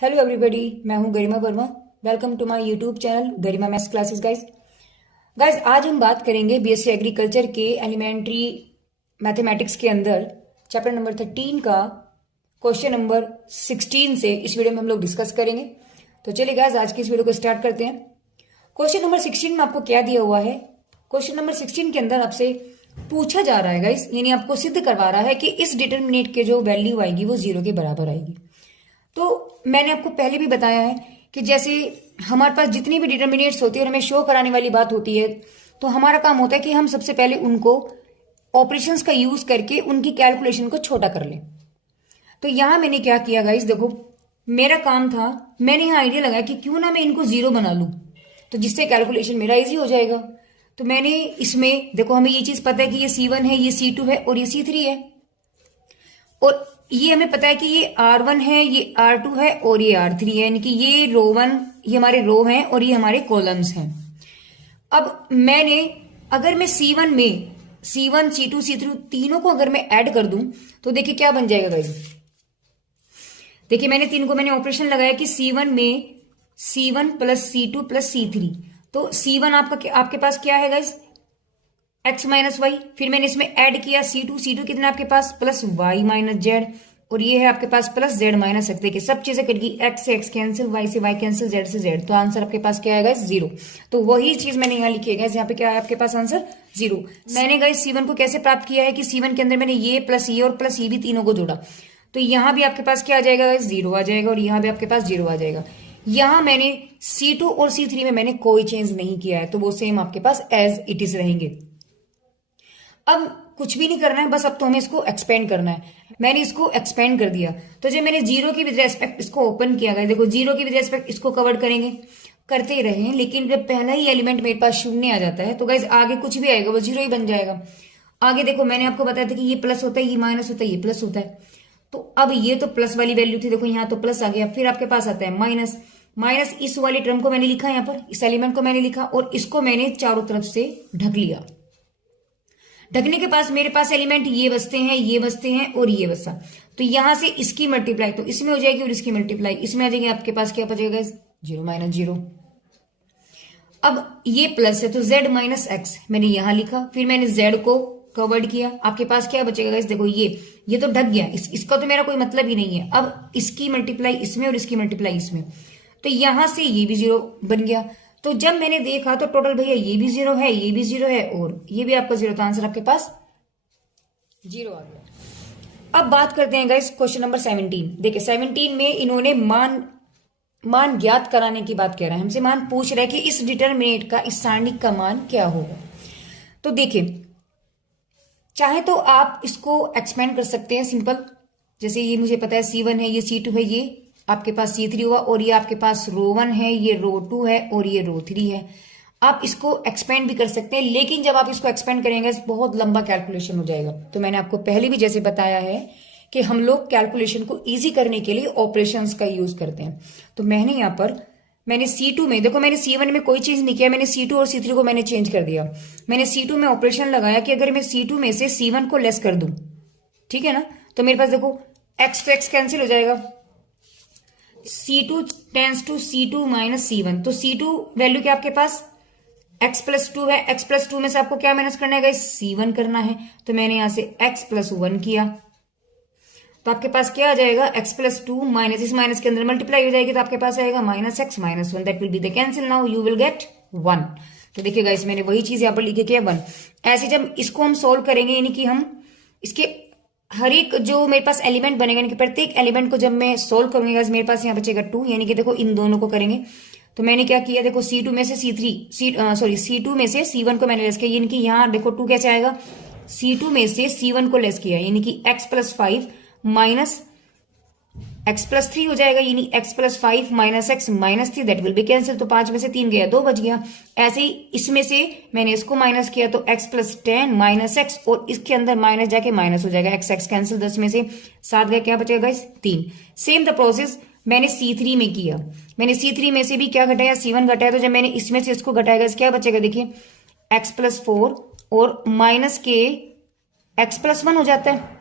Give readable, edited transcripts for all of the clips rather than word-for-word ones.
Hello everybody, मैं हूं Garima Verma. Welcome to my YouTube channel Garima maths classes. Guys आज हम बात करेंगे बीएससी एग्रीकल्चर के एलिमेंट्री मैथमेटिक्स के अंदर चैप्टर नंबर 13 का क्वेश्चन नंबर 16 से इस वीडियो में हम लोग डिस्कस करेंगे। तो चलिए गाइस आज की इस वीडियो को स्टार्ट करते हैं। क्वेश्चन नंबर 16 में आपको क्या दिया हुआ है? क्वेश्चन नंबर 16 के अंदर आपसे पूछा जा रहा है गाइस, यानी आपको सिद्ध करवा रहा है कि इस डिटर्मिनेंट के जो वैल्यू आएगी वो 0 के बराबर आएगी। तो मैंने आपको पहले भी बताया है कि जैसे हमारे पास जितनी भी डिटर्मिनेट्स होती है और हमें शो कराने वाली बात होती है, तो हमारा काम होता है कि हम सबसे पहले उनको ऑपरेशंस का यूज करके उनकी कैलकुलेशन को छोटा कर लें। तो यहां मैंने क्या किया गाइस, देखो मेरा काम था, मैंने यहां आइडिया लगाया कि क्यों ना मैं इनको 0 बना लूं, तो जिससे कैलकुलेशन मेरा इजी हो जाएगा। तो मैंने इसमें देखो, हमें ये चीज पता है कि ये C1 है, ये C2 है और ये C3 है, और ये हमें पता है कि ये R1 है, ये R2 है और ये R3 है, यानी कि ये रो 1 ये हमारे रो हैं और ये हमारे कॉलम्स हैं। अब मैंने अगर मैं C1 में C1 C2 C3 तीनों को अगर मैं ऐड कर दूं तो देखिए क्या बन जाएगा गाइस। देखिए मैंने तीन को मैंने ऑपरेशन लगाया कि C1 में C1 plus C2 plus C3। तो C1 आपके पास क्या है गाइस, x माइनस वाई। फिर मैंने इसमें ऐड किया C2 कितना आपके पास प्लस y माइनस जेड, और ये है आपके पास प्लस z माइनस x। देखिए सब चीजें कट गई, x से x कैंसिल, y से y कैंसिल, z से z, तो आंसर आपके पास क्या आएगा 0। तो वही चीज मैंने यहाँ लिखी है गाइस, यहाँ पे क्या है आपके पास आंसर 0। मैंने गाइस C1 को कैसे प्राप्त किया है कि C1 के अंदर मैंने ये प्लस ये और प्लस ये भी तीनों को जोड़ा, तो यहाँ भी आपके पास क्या आ जाएगा गाइस 0 आ जाएगा, और यहाँ भी आपके पास 0 आ जाएगा। यहाँ मैंने C2 और C3 में मैंने कोई चेंज नहीं किया है, तो वो सेम आपके पास एज इट इज रहेंगे। अब कुछ भी नहीं करना है, बस अब तो हमें इसको एक्सपेंड करना है। मैंने इसको एक्सपेंड कर दिया, तो जब मैंने 0 की विद रेस्पेक्ट इसको ओपन किया गया, देखो 0 की विद रेस्पेक्ट इसको कवर करेंगे, करते ही रहे, लेकिन जब पहला ही एलिमेंट मेरे पास शून्य आ जाता है तो गाइस आगे कुछ भी आएगा वो 0 ही बन जाएगा। आगे देखो मैंने आपको बताया था कि ये प्लस होता है, ये माइनस होता है, ये प्लस होता है। तो अब ये तो प्लस वाली वैल्यू थी, देखो यहाँ तो प्लस आ गया, फिर आपके पास आता है माइनस। माइनस इस वाली टर्म को मैंने लिखा यहाँ पर, इस एलिमेंट को मैंने लिखा और इसको मैंने चारों तरफ से ढक लिया। ढकने के पास मेरे पास एलिमेंट ये बचते हैं, ये बचते हैं और ये बचा, तो यहां से इसकी मल्टीप्लाई तो इसमें हो जाएगी और इसकी मल्टीप्लाई इसमें आ जाएगी। आपके पास क्या बचेगा 0 माइनस 0। अब ये प्लस है तो z माइनस एक्स मैंने यहां लिखा, फिर मैंने z को कवर्ड किया। आपके पास क्या बचेगा गाइस, देखो ये तो ढक गया, इसका तो मेरा कोई मतलब ही नहीं है। अब इसकी मल्टीप्लाई इसमें और इसकी मल्टीप्लाई इसमें, तो यहां से ये भी 0 बन गया। तो जब मैंने देखा तो टोटल भैया ये भी 0 है, ये भी 0 है और ये भी आपका 0, तो आंसर आपके पास 0 आ गया। अब बात करते हैं गाइस क्वेश्चन नंबर 17। देखिए 17 में इन्होंने मान ज्ञात कराने की बात कह रहा है, हमसे मान पूछ रहा है कि इस डिटरमिनेंट का, इस सारणिक का मान क्या होगा। तो देखिए चाहे तो आप इसको एक्सपेंड कर सकते हैं सिंपल, जैसे ये मुझे पता है C1 है, ये C2 है, ये आपके पास C3 हुआ, और ये आपके पास रो 1 है, ये रो 2 है और ये रो 3 है। आप इसको एक्सपेंड भी कर सकते हैं, लेकिन जब आप इसको एक्सपेंड करेंगे बहुत लंबा कैलकुलेशन हो जाएगा। तो मैंने आपको पहले भी जैसे बताया है कि हम लोग कैलकुलेशन को ईजी करने के लिए ऑपरेशंस का यूज करते हैं। तो मैंने यहाँ पर मैंने C2 में, देखो मैंने C1 में कोई चीज नहीं किया, मैंने C2 और C3 को मैंने चेंज कर दिया। मैंने C2 में ऑपरेशन लगाया कि अगर मैं C2 में से C1 को लेस कर दूं, ठीक है ना, तो मेरे पास देखो x तो x कैंसिल हो जाएगा, C2 tense to C2 minus C1, तो C2 वैल्यू क्या आपके पास x प्लस 2 है, x प्लस 2 में से आपको क्या माइनस करना है C1 करना है, तो मैंने यहां से x प्लस 1 किया, तो आपके पास क्या आ जाएगा x प्लस 2 माइनस इस माइनस के अंदर मल्टीप्लाई हो जाएगी, तो आपके पास आएगा minus x minus 1, that will be the cancel, now you will get 1। तो देखिए गाइस मैंने वही चीज यहाँ पर लिखी है 1। ऐसे जब इसको हम सोल्व करेंगे, यानी कि हम इसके हर एक जो मेरे पास एलिमेंट बनेगा, यानी कि प्रत्येक एलिमेंट को जब मैं सोल्व करूंगा मेरे पास यहाँ बचेगा 2, यानी कि देखो इन दोनों को करेंगे। तो मैंने क्या किया, देखो C2 में से C2 में से C1 को मैंने लेस किया, यानी कि यहाँ देखो 2 कैसे आएगा, C2 में से C1 को लेस किया, यानी कि x plus 5 minus x plus 3 हो जाएगा, यानी x plus 5 minus x minus 3, that will be cancel. तो 5 में से 3 गया, 2 बच गया। ऐसे ही इसमें से मैंने इसको माइनस किया, तो x प्लस 10 माइनस x, और इसके अंदर माइनस जाके माइनस हो जाएगा, x कैंसिल, 10 में से 7 गया, क्या बचेगा 3। सेम द प्रोसेस मैंने C3 में किया, मैंने C3 में से भी क्या घटाया, C1 घटाया, तो जब मैंने इसमें से इसको घटाएगा क्या बचेगा, देखिए x प्लस 4 और माइनस के x प्लस 1 हो जाता है।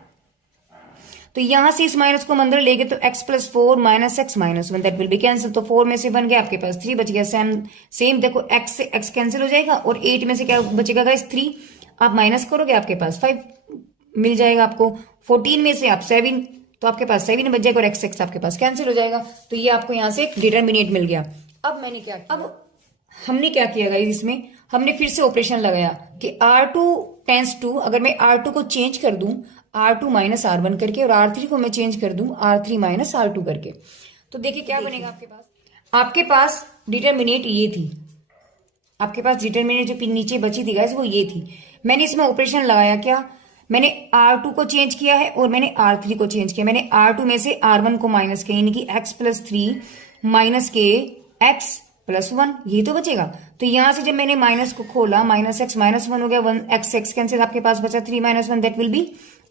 तो यहां से इस माइनस को हम अंदर ले गए तो x plus 4 minus X minus 1 that will be cancel. तो 4 में से 1 गया, आपके पास 3 बच गया। सेम देखो x से x कैंसिल हो जाएगा और 8 में से क्या बचेगा गाइस 3, आप माइनस करोगे आपके पास 5 मिल जाएगा आपको। 14 में से आप 7, तो आपके पास 7 बच जाएगा और x आपके पास कैंसिल हो जाएगा। तो ये आपको यहां से एक डिटर्मिनेट मिल गया। अब हमने क्या किया गाइस, इसमें हमने फिर से ऑपरेशन लगाया कि R2 टेंस टू, अगर मैं R2 को चेंज कर दूं R2 माइनस R1 करके और R3 को मैं चेंज कर दूं R3 माइनस R2 करके, तो देखिए क्या बनेगा आपके पास डिटर्मिनेट ये थी, आपके पास डिटर्मिनेट जो नीचे बची थी गाइस वो ये थी। मैंने इसमें ऑपरेशन लगाया, क्या मैंने R2 को चेंज किया है और मैंने R3 को चेंज किया। मैंने R2 में से R1 को माइनस किया, यानी कि x प्लस 3 माइनस के x प्लस 1, यही तो बचेगा। तो यहां से जब मैंने माइनस को खोला, माइनस एक्स माइनस 1 हो गया, 1 x कैंसिल, आपके पास बचा 3 माइनस 1 दैट विल बी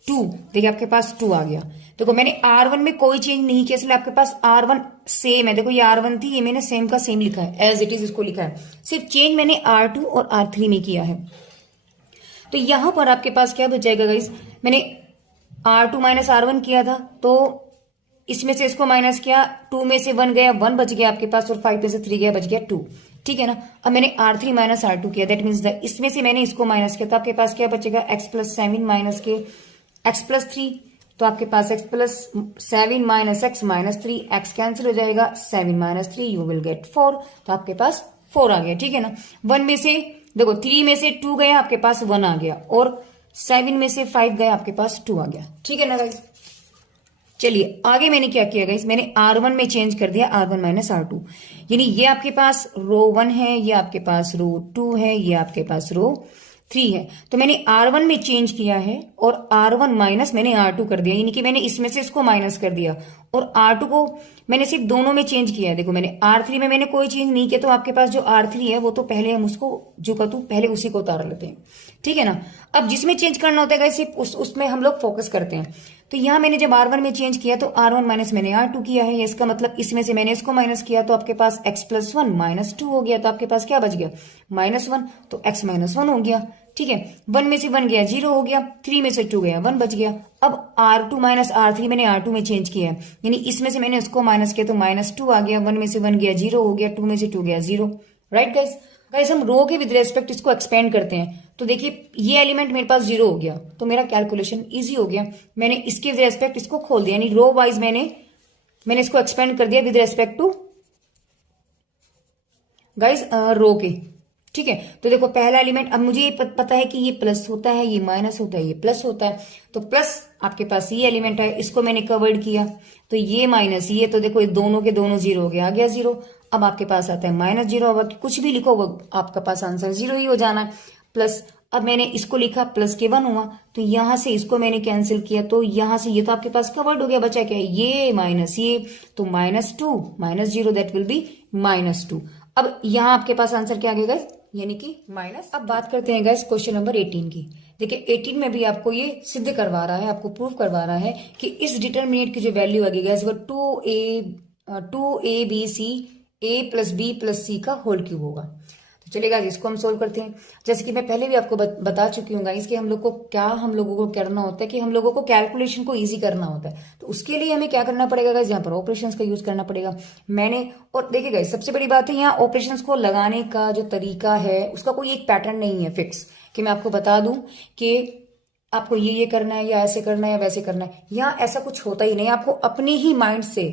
2। देखिए आपके पास 2 आ गया। देखो मैंने R1 में कोई चेंज नहीं किया, इसलिए आपके पास R1 सेम है। देखो ये R1 थी, ये मैंने सेम का सेम लिखा है, एज इट इज इसको लिखा है। सिर्फ चेंज मैंने R2 और R3 में किया है। तो यहां पर आपके पास क्या बच जाएगा गाइस, मैंने R2 माइनस R1 किया था, तो इसमें से इसको माइनस किया, 2 में से 1 गया, 1 बच गया आपके पास, और 5 में से 3 गया, बच गया 2। ठीक है ना। अब मैंने R3 माइनस R2 किया, दैट मीन्स इसमें से मैंने इसको माइनस किया, तो आपके पास क्या बचेगा, x प्लस 7 माइनस के x प्लस 3, तो आपके पास x plus 7 minus x minus 3, x cancel हो जाएगा, 7 माइनस 3 यू विल गेट 4, तो आपके पास 4 आ गया। ठीक है ना। 1 में से देखो 3 में से 2 गया, आपके पास 1 आ गया, और 7 में से 5 गया, आपके पास 2 आ गया। ठीक है ना गाइस। चलिए आगे मैंने क्या किया गाइस, मैंने R1 में चेंज कर दिया R1 माइनस R2, यानी ये आपके पास रो 1 है, ये आपके पास रो 2 है, ये आपके पास रो 3 है। तो मैंने R1 में चेंज किया है और R1 माइनस मैंने R2 कर दिया, यानी कि मैंने इसमें से इसको माइनस कर दिया, और R2 को मैंने सिर्फ दोनों में चेंज किया है। देखो मैंने R3 में मैंने कोई चेंज नहीं किया, तो आपके पास जो R3 है वो तो पहले हम उसको जो का तू पहले उसी को उतार लेते हैं। ठीक है ना। अब जिसमें चेंज करना होता है सिर्फ उसमें हम लोग फोकस करते हैं। तो यहां मैंने जब R1 में चेंज किया तो R1 माइनस मैंने R2 किया है, इसका मतलब इसमें से मैंने इसको माइनस किया, तो आपके पास x प्लस 1 माइनस 2 हो गया, तो आपके पास क्या बच गया, माइनस 1, तो x माइनस 1 हो गया। ठीक है। 1 में से 1 गया 0 हो गया, 3 में से 2 गया 1 बच गया। अब R2 माइनस R3 मैंने R2 में चेंज किया है, यानी इसमें से मैंने उसको माइनस किया, तो माइनस 2 आ गया, 1 में से 1 गया 0 हो गया, 2 में से 2 गया 0। Right guys. गाइस हम रो के विद रेस्पेक्ट इसको एक्सपेंड करते हैं, तो देखिए ये एलिमेंट मेरे पास 0 हो गया, तो मेरा कैलकुलेशन इजी हो गया। मैंने इसके विद रेस्पेक्ट इसको खोल दिया, यानी रो वाइज मैंने इसको एक्सपेंड कर दिया विद रेस्पेक्ट टू गाइस रो के। ठीक है। तो देखो पहला एलिमेंट, अब मुझे ये पता है कि ये प्लस होता है, ये माइनस होता है, ये प्लस होता है, तो प्लस आपके पास ये एलिमेंट है, इसको मैंने कवर्ड किया, तो ये माइनस ये, तो देखो दोनों के दोनों 0 हो गया, आ गया 0। अब आपके पास आता है माइनस 0, अब कुछ भी लिखो वो आपका पास आंसर 0 ही हो जाना है। प्लस अब मैंने इसको लिखा प्लस के 1 हुआ, तो यहां से इसको मैंने कैंसिल किया, तो यहां से ये तो आपके पास कवर्ड हो गया, बचा क्या ये माइनस ये, तो minus 2 minus 0 that will B minus 2। अब यहां आपके पास आंसर क्या आ गया गाइस, यानी कि माइनस। अब बात करते हैं गाइस क्वेश्चन नंबर 18 की। देखिए 18 में भी आपको ये सिद्ध करवा रहा है, आपको प्रूव करवा रहा है कि इस डिटर्मिनेंट की जो वैल्यू आ गई गाइस वो 2a b c a plus b plus c का होल क्यूब होगा। तो चलेगा इसको हम सोल्व करते हैं। जैसे कि मैं पहले भी आपको बता चुकी हूँ गाइस कि हम लोगों को करना होता है कि हम लोगों को कैलकुलेशन को इजी करना होता है। तो उसके लिए हमें क्या करना पड़ेगा गाइस, यहाँ पर ऑपरेशंस का यूज करना पड़ेगा। और देखिए गाइस सबसे बड़ी बात है, यहाँ ऑपरेशंस को लगाने का जो तरीका है उसका कोई एक पैटर्न नहीं है फिक्स, कि मैं आपको बता दूं कि आपको ये करना है या ऐसे करना है या वैसे करना है। यहाँ ऐसा कुछ होता ही नहीं, आपको अपने ही माइंड से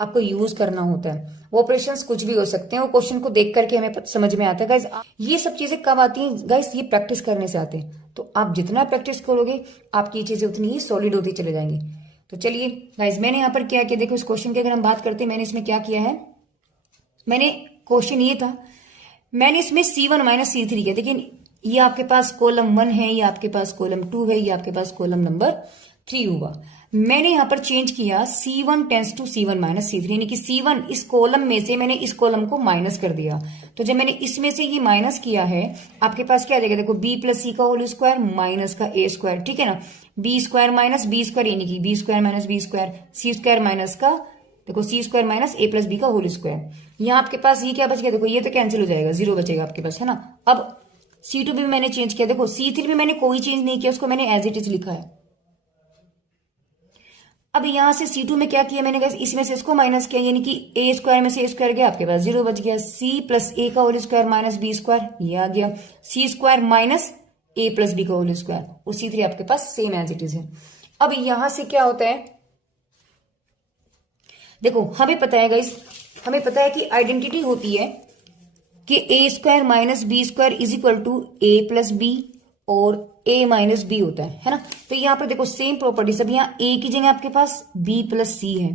आपको यूज करना होता है। वो ऑपरेशंस कुछ भी हो सकते हैं, वो क्वेश्चन को देख करके हमें समझ में आता है गाइस। ये सब चीजें कब आती हैं गाइस, ये प्रैक्टिस करने से आते हैं। तो आप जितना प्रैक्टिस करोगे आपकी ये चीजें उतनी ही सॉलिड होती चले जाएंगी। तो चलिए गाइस मैंने यहाँ पर क्या किया, देखो इस क्वेश्चन की अगर हम बात करते हैं, मैंने इसमें क्या किया है, मैंने क्वेश्चन ये था, मैंने इसमें C1 माइनस C3 किया। देखिए ये आपके पास कॉलम 1 है, ये आपके पास कॉलम 2 है, ये आपके पास कॉलम नंबर 3 होगा। मैंने यहां पर चेंज किया C1 tense to C1 minus C3, यानी कि C1 इस कॉलम में से मैंने इस कॉलम को माइनस कर दिया। तो जब मैंने इसमें से ये माइनस किया है आपके पास क्या आ जाएगा, देखो b प्लस सी का होल स्क्वायर माइनस का a स्क्वायर। ठीक है ना। b square minus b square, यानी कि b square minus b square, c square minus का देखो c square minus a plus b का होल स्क्वायर। यहाँ आपके पास ये क्या बच गया, देखो ये तो कैंसिल हो जाएगा, 0 बचेगा आपके पास, है ना। अब C2 भी मैंने चेंज किया, देखो C3 में मैंने कोई चेंज नहीं किया, उसको मैंने एज इट इज लिखा है। अब यहाँ से C2 में क्या किया मैंने गाइस, इसमें से इसको माइनस किया, यानी कि ए स्क्वायर में से ए स्क्वायर गया, आपके पास 0 बच गया। C प्लस ए का whole square minus B square, ये आ गया। C square minus A plus B का होल स्क्वायर, और C3 आपके पास सेम एज इट इज है। अब यहां से क्या होता है, देखो हमें पता है गाइस, हमें पता है कि आइडेंटिटी होती है कि a square minus B square is equal to a plus b और a माइनस बी होता है ना। तो यहाँ पर देखो सेम प्रॉपर्टी, सब यहाँ a की जगह आपके पास b प्लस सी है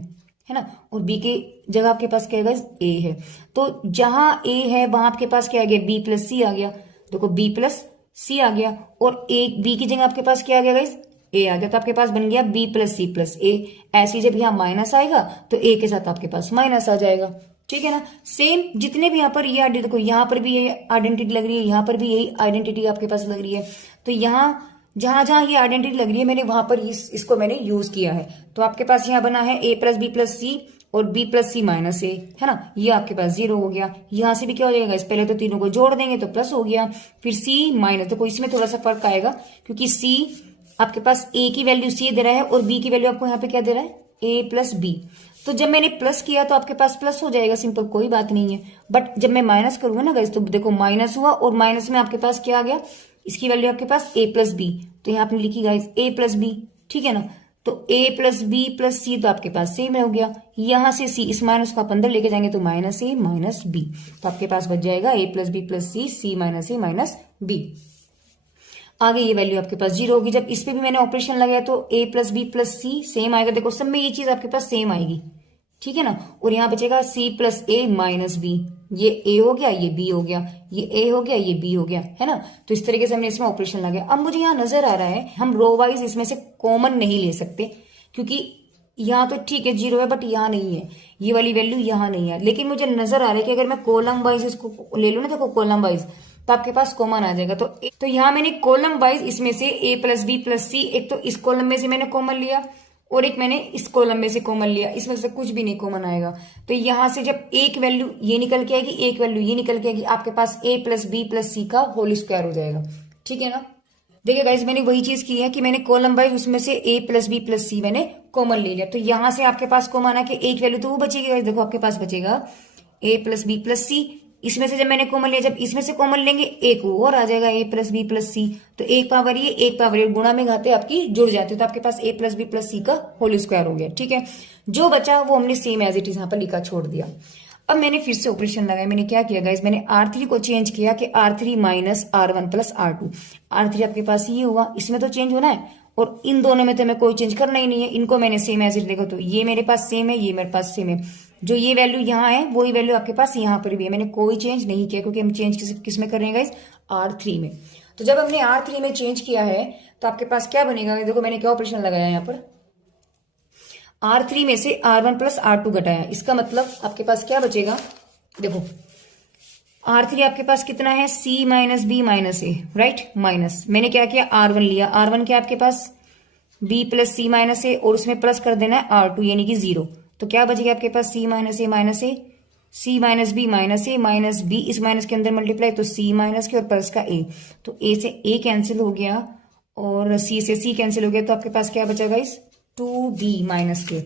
ना, और b की जगह आपके पास क्या है a है। तो जहां a है वहां आपके पास क्या आ गया, b प्लस सी आ गया। देखो b प्लस सी आ गया, और a b की जगह आपके पास क्या आ गया गाइस, a आ गया। तो आपके पास बन गया b plus C plus a। ऐसे जब यहाँ माइनस आएगा तो a के साथ आपके पास माइनस आ जाएगा, ठीक है ना। सेम जितने भी यहाँ पर ये देखो, यहाँ पर भी ये आइडेंटिटी लग रही है, यहाँ पर भी यही आइडेंटिटी आपके पास लग रही है। तो यहाँ जहां जहां ये आइडेंटिटी लग रही है मैंने वहां पर इसको मैंने यूज किया है। तो आपके पास यहाँ बना है a प्लस बी प्लस सी और b प्लस सी माइनस ए, है ना। ये आपके पास 0 हो गया। यहाँ से भी क्या हो जाएगा, इस पहले तो तीनों को जोड़ देंगे तो प्लस हो गया, फिर c माइनस, तो इसमें थोड़ा सा फर्क आएगा क्योंकि c आपके पास a की वैल्यू c दे रहा है और b की वैल्यू आपको यहाँ पे क्या दे रहा है, a प्लस बी। तो जब मैंने प्लस किया तो आपके पास प्लस हो जाएगा, सिंपल, कोई बात नहीं है। बट जब मैं माइनस करूंगा ना गाइस, तो देखो माइनस हुआ और माइनस में आपके पास क्या आ गया, इसकी वैल्यू आपके पास a प्लस बी, तो यहाँ आपने लिखी गाइस a प्लस बी, ठीक है ना। तो a plus B plus c तो आपके पास सेम हो गया। यहां से c, इस माइनस को आप अंदर लेके जाएंगे तो माइनस a माइनस बी, तो आपके पास बच जाएगा a plus B plus C, C minus a minus B. आगे ये वैल्यू आपके पास 0 होगी। जब इस पे भी मैंने ऑपरेशन लगाया तो a plus B plus C same आएगा। देखो सब में ये चीज आपके पास सेम आएगी, ठीक है ना। और यहाँ बचेगा c प्लस ए माइनस बी, ये a हो गया, ये b हो गया, ये a हो गया, ये b हो गया, है ना। तो इस तरीके से हमने इसमें ऑपरेशन लगाया। अब मुझे यहाँ नजर आ रहा है हम रो वाइज इसमें से कॉमन नहीं ले सकते, क्योंकि यहाँ तो ठीक है 0 है बट यहाँ नहीं है, ये वाली वैल्यू यहाँ नहीं है। लेकिन मुझे नजर आ रहा है कि अगर मैं कॉलम वाइज इसको ले लूँ ना, देखो कॉलम वाइज, तो आपके पास कॉमन आ जाएगा। तो यहाँ मैंने कॉलम वाइज इसमें से a प्लस बी प्लस सी, एक तो इस कॉलम में से मैंने कॉमन लिया और एक मैंने इस कॉलम में से कॉमन लिया, इसमें से कुछ भी नहीं कॉमन आएगा। तो यहां से जब एक वैल्यू ये निकल के आएगी, एक वैल्यू ये निकल के आएगी, आपके पास a प्लस बी प्लस सी का होल स्क्वायर हो जाएगा, ठीक है ना। देखिए गाइज मैंने वही चीज की है कि मैंने कॉलम वाइज उसमें से a प्लस बी प्लस सी मैंने कॉमन ले लिया। तो यहां से आपके पास कॉमन आके एक वैल्यू तो वो बचेगी गाइज, देखो आपके पास बचेगा a plus B plus C. इसमें से जब मैंने कॉमन लिया, जब इसमें से कॉमन लेंगे एक और आ जाएगा a plus B plus c. तो एक पावर ये, एक पावर ये, गुणा में घाते आपकी जुड़ जाते हैं, तो आपके पास a प्लस बी प्लस सी का होल स्क्वायर हो गया, ठीक है। जो बचा वो हमने सेम एज इट इज यहाँ पर लिखा छोड़ दिया। अब मैंने फिर से ऑपरेशन लगाया। मैंने क्या किया गाइस, मैंने R3 को चेंज किया कि R3 minus R1 plus R2। R3 आपके पास ये हुआ, इसमें तो चेंज होना है और इन दोनों में तो मैं कोई चेंज करना ही नहीं है, इनको मैंने सेम एज इट, देखो तो ये मेरे पास सेम है, ये मेरे पास सेम है। जो ये वैल्यू यहाँ है वही वैल्यू आपके पास यहाँ पर भी है, मैंने कोई चेंज नहीं किया क्योंकि हम चेंज किस में कर रहे हैं गाइस, R3 में। तो जब हमने R3 में चेंज किया है तो आपके पास क्या बनेगा, देखो मैंने क्या ऑपरेशन लगाया यहाँ पर, R3 में से R1 प्लस R2 घटाया, इसका मतलब आपके पास क्या बचेगा, देखो R3 आपके पास कितना है, C माइनस बी माइनस ए, राइट, माइनस मैंने क्या किया R1 लिया, R1 क्या आपके पास B प्लस सी माइनस ए और उसमें प्लस कर देना है R2 यानी कि 0। तो क्या बचेगा आपके पास C minus A minus A, C minus B minus A minus B, इस माइनस के अंदर मल्टीप्लाई तो C माइनस के और प्लस का A, तो A से A कैंसिल हो गया और C से C कैंसिल हो गया, तो आपके पास क्या बचा गाइस, 2b माइनस के।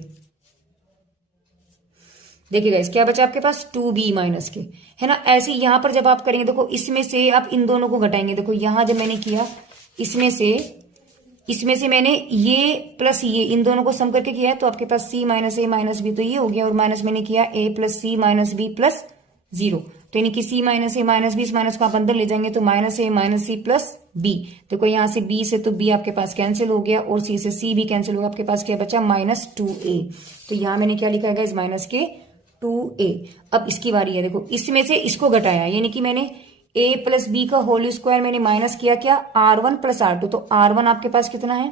देखिए गाइस क्या बचा आपके पास, 2b माइनस के, है ना। ऐसे यहां पर जब आप करेंगे, देखो इसमें से आप इन दोनों को घटाएंगे, देखो यहां जब मैंने किया इसमें से मैंने ये प्लस ये इन दोनों को सम करके किया है, तो आपके पास c minus A minus B, तो ये हो गया, और माइनस मैंने किया a plus C minus B plus 0, तो यानी कि c minus A minus B, इस माइनस को आप अंदर ले जाएंगे तो minus A minus C plus B. देखो यहाँ से b से तो b आपके पास कैंसिल हो गया और c से c भी कैंसिल हो गया, आपके पास क्या बचा माइनस 2a। तो यहाँ मैंने क्या लिखा है इस माइनस के 2a। अब इसकी बारी है, देखो इसमें से इसको घटाया, यानी कि मैंने a प्लस बी का होल स्क्वायर मैंने माइनस किया क्या, R1 प्लस R2। तो R1 आपके पास कितना है,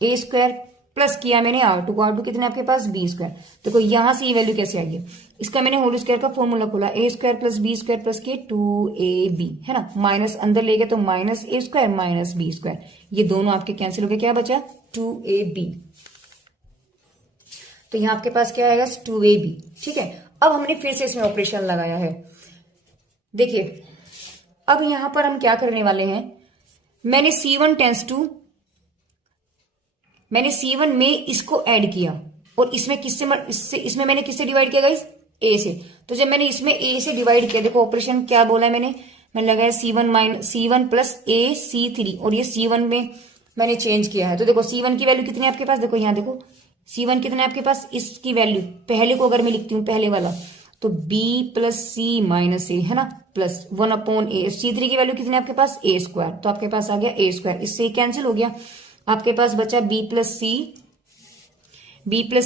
a स्क्वायर, प्लस किया मैंने R2 को, R2 कितना आपके पास b स्क्वायर। देखो यहां से ये वैल्यू कैसे आ गई, इसका मैंने होल स्क्वायर का फॉर्मूला खोला, a square plus B square plus के 2ab, है ना। माइनस अंदर ले गए तो minus a square minus B square, ये दोनों आपके कैंसिल हो गए, क्या बचा 2ab। तो यहाँ आपके पास क्या आएगा 2ab, ठीक है। अब हमने फिर से इसमें ऑपरेशन लगाया है। देखिए अब यहां पर हम क्या करने वाले हैं, मैंने C1 टेंस टू मैंने C1 में इसको ऐड किया और इसमें इसमें मैंने किससे डिवाइड किया गाइस, ए से। तो जब मैंने इसमें ए से डिवाइड किया, देखो ऑपरेशन क्या बोला है मैंने लगाया C1 प्लस ए C3 और ये C1 में मैंने चेंज किया है। तो देखो C1 की वैल्यू कितनी है आपके पास, देखो यहाँ देखो C1 कितना है आपके पास, इसकी वैल्यू पहले को अगर मैं लिखती हूँ पहले वाला तो B प्लस सी माइनस ए है ना, प्लस 1/a। C3 की वैल्यू कितनी है आपके पास, a स्क्वायर। तो आपके पास आ गया a स्क्वायर, इससे कैंसिल हो गया। आपके पास बचा b प्लस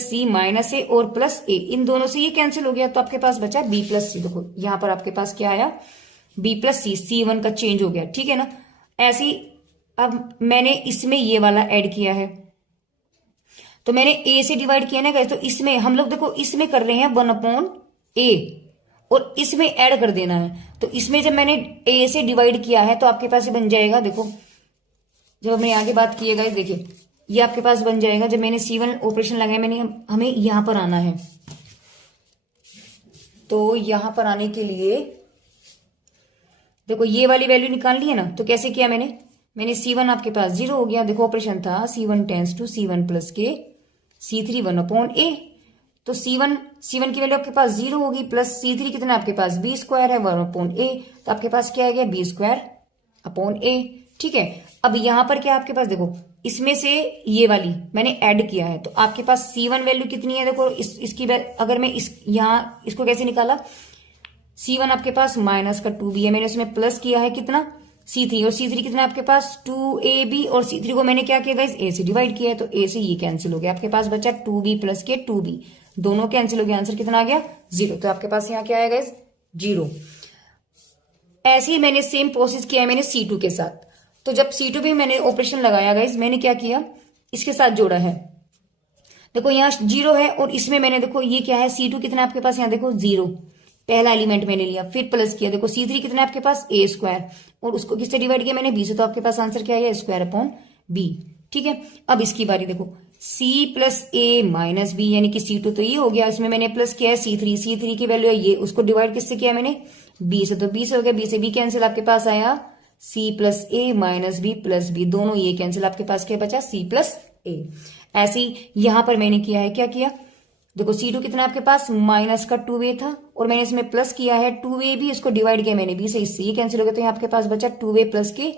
सी माइनस ए और प्लस ए, इन दोनों से ये कैंसिल हो गया। तो आपके पास बचा b प्लस सी। देखो यहां पर आपके पास क्या आया, b प्लस सी, C1 का चेंज हो गया, ठीक है ना। ऐसे ही अब मैंने इसमें ये वाला ऐड किया है, तो मैंने a से डिवाइड किया ना गाइस, तो इसमें हम लोग देखो इसमें कर रहे हैं 1/a और इसमें ऐड कर देना है। तो इसमें जब मैंने a से डिवाइड किया है तो आपके पास ये बन जाएगा, देखो जब हमने आगे बात की है गाइस, देखिए ये आपके पास बन जाएगा। जब मैंने C1 ऑपरेशन लगाया, मैंने हमें यहां पर आना है, तो यहां पर आने के लिए देखो ये वाली वैल्यू निकाल ली है ना। तो कैसे किया मैंने C1 आपके पास 0 हो गया। देखो ऑपरेशन था C1 tense to C1 plus के C3 1/a। तो C1 की वैल्यू आपके पास 0 होगी, प्लस C3 कितना आपके पास b स्क्वायर है 1/a। तो आपके पास क्या आ गया, b स्क्वायर अपॉन a, ठीक है। अब यहां पर क्या आपके पास, देखो इसमें से ये वाली मैंने ऐड किया है, तो आपके पास C1 वैल्यू कितनी है, देखो इसकी अगर मैं यहां इसको कैसे निकाला, C1 आपके पास माइनस का 2b है, मैंने उसमें प्लस किया है कितना C3, और C3 कितना आपके पास 2ab, और C3 को मैंने क्या किया गाइस, a से डिवाइड किया है। तो a से ये कैंसिल हो गया, आपके पास बचा 2b प्लस के 2b, दोनों कैंसिल हो गया, आंसर कितना आ गया 0। तो आपके पास यहाँ क्या आया गाइस 0। ऐसे ही मैंने सेम प्रोसेस किया है मैंने C2 के साथ। तो जब C2 पे मैंने ऑपरेशन लगाया गाइस, मैंने क्या किया, इसके साथ जोड़ा है, देखो यहाँ 0 है और इसमें मैंने देखो ये क्या है, C2 कितना आपके पास, यहाँ देखो 0, पहला एलिमेंट मैंने लिया, फिर प्लस किया, देखो C3 कितना है आपके पास a स्क्वायर, और उसको किससे डिवाइड किया मैंने b से। तो आपके पास आंसर क्या आया, स्क्वायर अपॉन b, ठीक है। अब इसकी बारी देखो c plus a minus b, यानी कि C2 तो ये हो गया, इसमें मैंने प्लस किया है C3 की वैल्यू है ये, उसको डिवाइड किससे किया मैंने, b से। तो b से हो गया, b से b कैंसिल, आपके पास आया c plus a minus b plus b, दोनों ये कैंसिल, आपके पास क्या बचा c प्लस a। ऐसे ही यहां पर मैंने किया है, क्या किया, देखो C2 कितना आपके पास माइनस का 2a था, और मैंने इसमें प्लस किया है 2a भी, इसको डिवाइड किया मैंने b से, इससे ये कैंसिल हो गया। तो यहाँ आपके पास बचा 2a प्लस के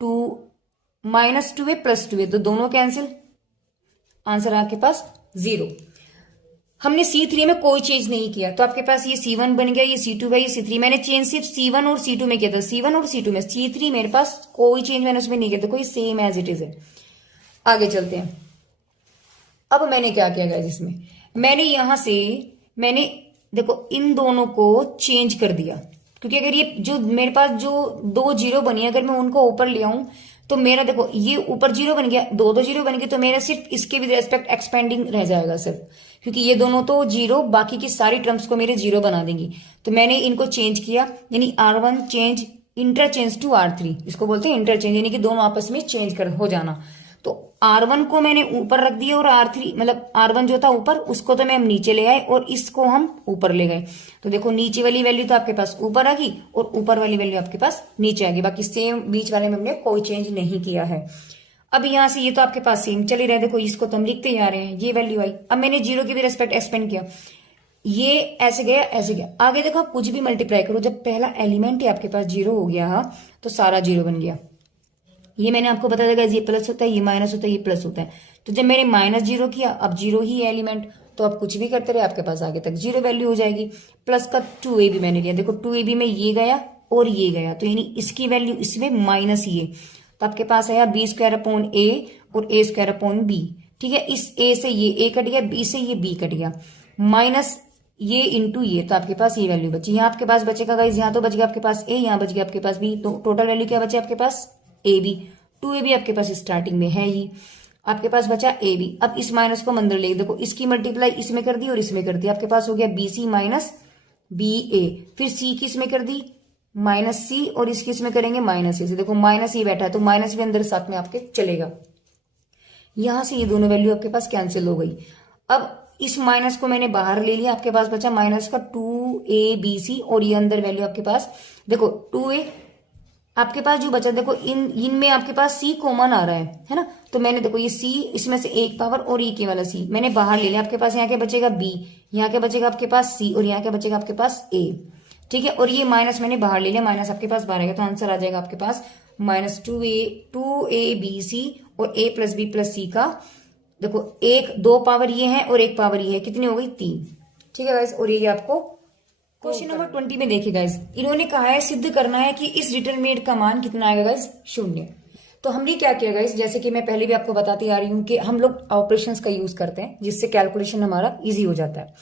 2 माइनस 2a प्लस 2a, तो दोनों कैंसिल, आंसर आपके पास 0। हमने C3 में कोई चेंज नहीं किया, तो आपके पास ये C1 बन गया, ये C2 है, ये C3। मैंने चेंज सिर्फ C1 और C2 में किया था, C1 और C2 में, C3 मेरे पास कोई चेंज मैंने उसमें नहीं किया, देखो ये सेम एज इट इज है। आगे चलते हैं। अब मैंने क्या किया गाइस, इसमें मैंने यहां से मैंने देखो इन दोनों को चेंज कर दिया, क्योंकि अगर ये जो मेरे पास जो 2 0 बनी है, अगर मैं उनको ऊपर ले आऊं तो मेरा देखो ये ऊपर 0 बन गया, 2 0 बन गए, तो मेरा सिर्फ इसके विद रेस्पेक्ट एक्सपेंडिंग रह जाएगा सिर्फ, क्योंकि ये दोनों तो 0 बाकी की सारी टर्म्स को मेरे 0 बना देंगी। तो मैंने इनको चेंज किया, यानी R1 change interchange to R3, इसको बोलते हैं इंटरचेंज, यानी कि दोनों आपस में चेंज कर हो जाना। तो R1 को मैंने ऊपर रख दिया और R3 मतलब R1 जो था ऊपर, उसको तो मैं नीचे ले आए और इसको हम ऊपर ले गए। तो देखो नीचे वाली वैल्यू तो आपके पास ऊपर आ गई और ऊपर वाली वैल्यू आपके पास नीचे आ गई, बाकी सेम बीच वाले में हमने कोई चेंज नहीं किया है। अब यहां से ये तो आपके पास सेम चल ही रहा है, देखो इसको तो हम लिखते ही आ रहे हैं, ये वैल्यू आई। अब मैंने 0 की भी रेस्पेक्ट एक्सपेंड किया, ये ऐसे गया ऐसे गया, आगे देखो आप कुछ भी मल्टीप्लाई करो, जब पहला एलिमेंट ही आपके पास 0 हो गया तो सारा 0 बन गया। ये मैंने आपको बताया था ये प्लस होता है, ये माइनस होता है, ये प्लस होता है। तो जब मैंने -0 किया, अब 0 ही है एलिमेंट, तो आप कुछ भी करते रहे आपके पास आगे तक 0 वैल्यू हो जाएगी। प्लस का 2ab मैंने लिया, देखो 2ab में ये गया और ये गया, तो यानी इसकी वैल्यू इसमें माइनस ये, तो आपके पास आया b स्क्वायर अपॉन a और a स्क्वायर अपॉन b, ठीक है। इस a से ये a कट गया, b से ये b कट गया, माइनस ये इंटू ये, तो आपके पास ये वैल्यू बची। यहाँ आपके पास बचेगा गाइस, यहाँ तो बच गया आपके पास a, यहाँ बच गया आपके पास b, तो टोटल वैल्यू क्या बचे आपके पास ab। 2ab आपके पास स्टार्टिंग में है ही, आपके पास बचा ab। अब इस माइनस को अंदर ले, देखो इसकी मल्टीप्लाई इसमें कर दी और इसमें कर दी, आपके पास हो गया bc माइनस ba, फिर c की इसमें कर दी माइनस c और इसकी इसमें करेंगे माइनस a से, देखो माइनस ये बैठा है तो माइनस भी अंदर साथ में आपके चलेगा। यहां से ये दोनों वैल्यू आपके पास कैंसिल हो गई। अब इस माइनस को मैंने बाहर ले लिया, आपके पास बचा माइनस का 2abc और ये अंदर वैल्यू आपके पास देखो 2a आपके पास जो बचा देखो इनमें आपके पास सी कॉमन आ रहा है ना, तो मैंने देखो ये सी इसमें से एक पावर और ये वाला सी मैंने बाहर ले लिया। आपके पास यहाँ के बचेगा बी, यहाँ के बचेगा आपके पास सी और यहाँ के बचेगा आपके पास ए, ठीक है। और ये माइनस मैंने बाहर ले लिया, माइनस आपके पास बाहर आएगा तो आंसर आ जाएगा आपके पास -2a और a प्लस बी प्लस सी का देखो एक 2 पावर ये है और 1 पावर ये है, कितनी हो गई 3, ठीक है गाइस। और ये आपको क्वेश्चन नंबर 20 में देखिए गाइस, इन्होंने कहा है सिद्ध करना है कि इस डिटरमिनेंट का मान कितना आएगा गाइस 0। तो हमने क्या किया गाइस, जैसे कि मैं पहले भी आपको बताती आ रही हूं कि हम लोग ऑपरेशंस का यूज करते हैं जिससे कैलकुलेशन हमारा इजी हो जाता है।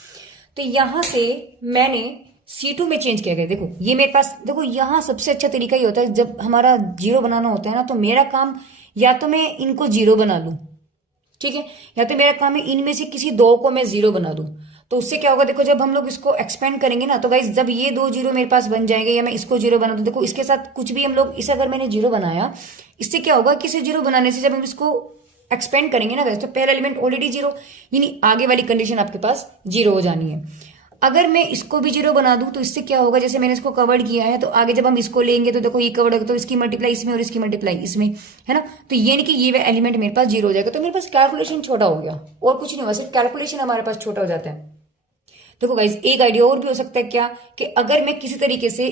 तो यहां से मैंने C2 में चेंज किया गया। देखो ये मेरे पास देखो यहाँ सबसे अच्छा तरीका ये होता है जब हमारा जीरो बनाना होता है ना, तो मेरा काम या तो मैं इनको जीरो बना लूं, ठीक है, या तो मेरा काम है इनमें से किसी दो को मैं जीरो बना दूं। तो उससे क्या होगा देखो, जब हम लोग इसको एक्सपेंड करेंगे ना तो गाइस जब ये 2 जीरो मेरे पास बन जाएंगे या मैं इसको जीरो बना दूं, देखो इसके साथ कुछ भी हम लोग इसे अगर मैंने जीरो बनाया, इससे क्या होगा कि इसे जीरो बनाने से जब हम इसको एक्सपेंड करेंगे ना गाइस तो पहला एलिमेंट ऑलरेडी जीरो, यानी आगे वाली कंडीशन आपके पास जीरो हो जानी है। अगर मैं इसको भी जीरो बना दूं तो इससे क्या होगा, जैसे मैंने इसको कवर्ड किया है तो आगे जब हम इसको लेंगे तो देखो ये कवर्ड होगा तो इसकी मल्टीप्लाई इसमें और इसकी मल्टीप्लाई इसमें, है ना। तो ये नहीं कि ये एलिमेंट मेरे पास जीरो हो जाएगा, तो मेरे पास कैलकुलेशन छोटा हो गया और कुछ नहीं हुआ, सिर्फ कैलकुलेशन हमारे पास छोटा हो जाता है। देखो गाइस एक आइडिया और भी हो सकता है क्या, कि अगर मैं किसी तरीके से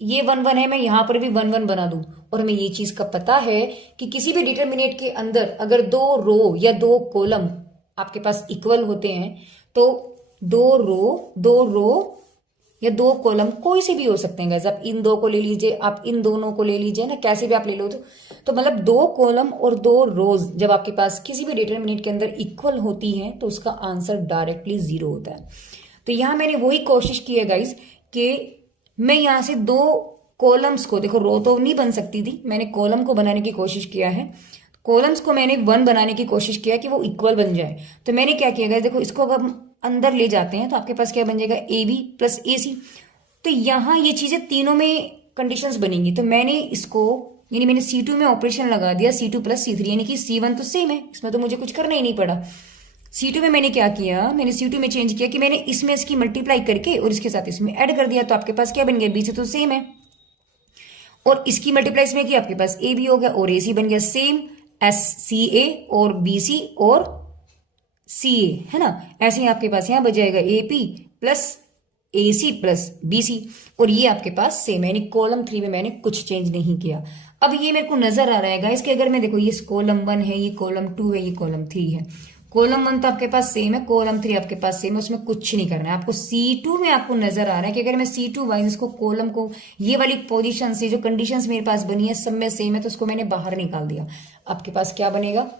ये 1 1 है मैं यहां पर भी 1 1 बना दूं, और हमें ये चीज का पता है कि किसी भी डिटरमिनेंट के अंदर अगर 2 रो या 2 कॉलम आपके पास इक्वल होते हैं तो 2 रो या 2 कॉलम कोई से भी हो सकते हैं गाइस। आप इन 2 को ले लीजिए, आप इन दोनों को ले लीजिए ना, कैसे भी आप ले लो तो मतलब 2 कॉलम और 2 रोज जब आपके पास किसी भी डिटरमिनेंट के अंदर इक्वल होती हैं तो उसका आंसर डायरेक्टली 0 होता है। तो यहां मैंने वही कोशिश की है गाइस कि मैं यहां से 2 कॉलम्स को, देखो रो तो नहीं बन सकती थी, मैंने कॉलम को बनाने की कोशिश किया है, कॉलम्स को मैंने 1 बनाने की कोशिश किया कि वो इक्वल बन जाए। तो मैंने क्या किया गाइस, देखो इसको अगर हम अंदर ले जाते हैं तो आपके पास क्या बन जाएगा AB प्लस AC। तो यहां ये चीजें तीनों में कंडीशंस बनेंगी, तो मैंने इसको यानी मैंने C2 में ऑपरेशन लगा दिया C2 प्लस C3, यानी कि C1 तो सेम है, इसमें तो मुझे कुछ करना ही नहीं पड़ा। C2 में मैंने क्या किया, मैंने C2 में चेंज किया कि मैंने इसमें इसकी मल्टीप्लाई करके और इसके साथ इसमें ऐड कर दिया, तो आपके पास क्या बन गया BC तो सेम है, और इसकी मल्टीप्लाई इसमें की आपके पास AB हो गया और AC बन गया सेम, SCA और BC और CA, है ना। ऐसे ही आपके पास यहाँ बच जाएगा AP plus AC plus BC, और ये आपके पास सेम है, यानी कॉलम 3 में मैंने कुछ चेंज नहीं किया। अब ये मेरे को नजर आ रहा है गाइस कि अगर मैं देखो ये कॉलम 1 है, ये कॉलम 2 है, ये कॉलम 3 है, कॉलम 1 तो आपके पास सेम है, कॉलम 3 आपके पास सेम है, उसमें कुछ नहीं करना है आपको। C2 में आपको नजर आ रहा है कि अगर मैं C2 वाइज इसको कॉलम को ये वाली पोजीशन से जो कंडीशंस मेरे पास बनी है सब में सेम है, तो उसको मैंने बाहर निकाल दिया। आपके पास क्या बनेगा,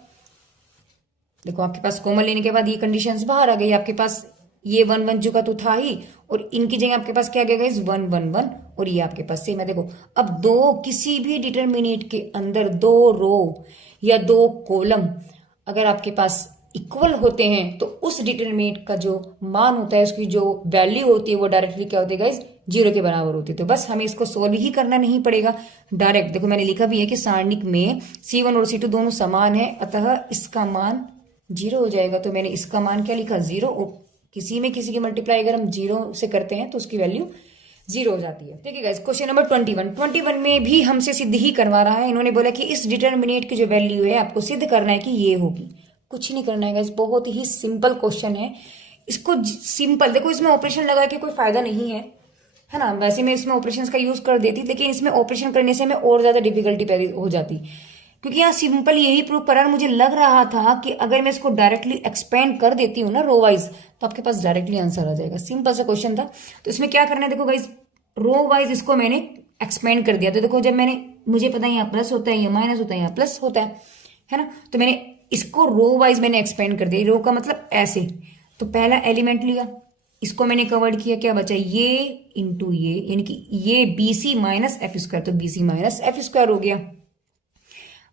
देखो आपके पास कॉमन लेने के बाद ये कंडीशंस बाहर आ गई, आपके पास ये 1 1 जो का तो था ही, और इनकी जगह आपके पास क्या गया इस 1 1 1, और ये आपके पास सेम है। देखो अब दो किसी भी डिटरमिनेंट के अंदर 2 रो या 2 कॉलम अगर आपके पास इक्वल होते हैं तो उस डिटरमिनेंट का जो मान होता है, उसकी जो वैल्यू होती है वो डायरेक्टली क्या होती है गाइस 0 के बराबर होती है। तो बस हमें इसको सोल्व ही करना नहीं पड़ेगा, डायरेक्ट देखो मैंने लिखा भी है कि सारणिक में C1 और C2 दोनों समान है, अतः इसका मान 0 हो जाएगा। तो मैंने इसका मान क्या लिखा 0, और किसी में किसी की मल्टीप्लाई अगर हम 0 से करते हैं तो उसकी वैल्यू 0 हो जाती है। देखिए गाइस क्वेश्चन नंबर 21 में भी हमसे सिद्ध ही करवा रहा है। इन्होंने बोला कि इस डिटरमिनेंट की जो वैल्यू है आपको सिद्ध करना है कि ये होगी, कुछ नहीं करना है गाइस, बहुत ही सिंपल क्वेश्चन है। इसको सिंपल देखो, इसमें ऑपरेशन लगा के कोई फायदा नहीं है ना। वैसे मैं इसमें ऑपरेशन का यूज कर देती, लेकिन इसमें ऑपरेशन करने से हमें और ज्यादा डिफिकल्टी पैदा हो जाती, क्योंकि यहाँ सिंपल यही प्रूव करा। मुझे लग रहा था कि अगर मैं इसको डायरेक्टली एक्सपेंड कर देती हूँ ना रो वाइज, तो आपके पास डायरेक्टली आंसर आ जाएगा। सिंपल सा क्वेश्चन था। तो इसमें क्या करना है, देखो गाइस रो वाइज इसको मैंने एक्सपेंड कर दिया। तो देखो जब मुझे पता है यहाँ प्लस होता है, यहाँ माइनस होता है, यहाँ प्लस होता है ना। तो मैंने इसको रो वाइज मैंने एक्सपेंड कर दिया। रो का मतलब ऐसे, तो पहला एलिमेंट लिया, इसको मैंने कवर्ड किया, क्या बचा ये इंटू ये, यानी कि ये BC माइनस एफ स्क्वायर, तो BC माइनस एफ स्क्वायर हो गया।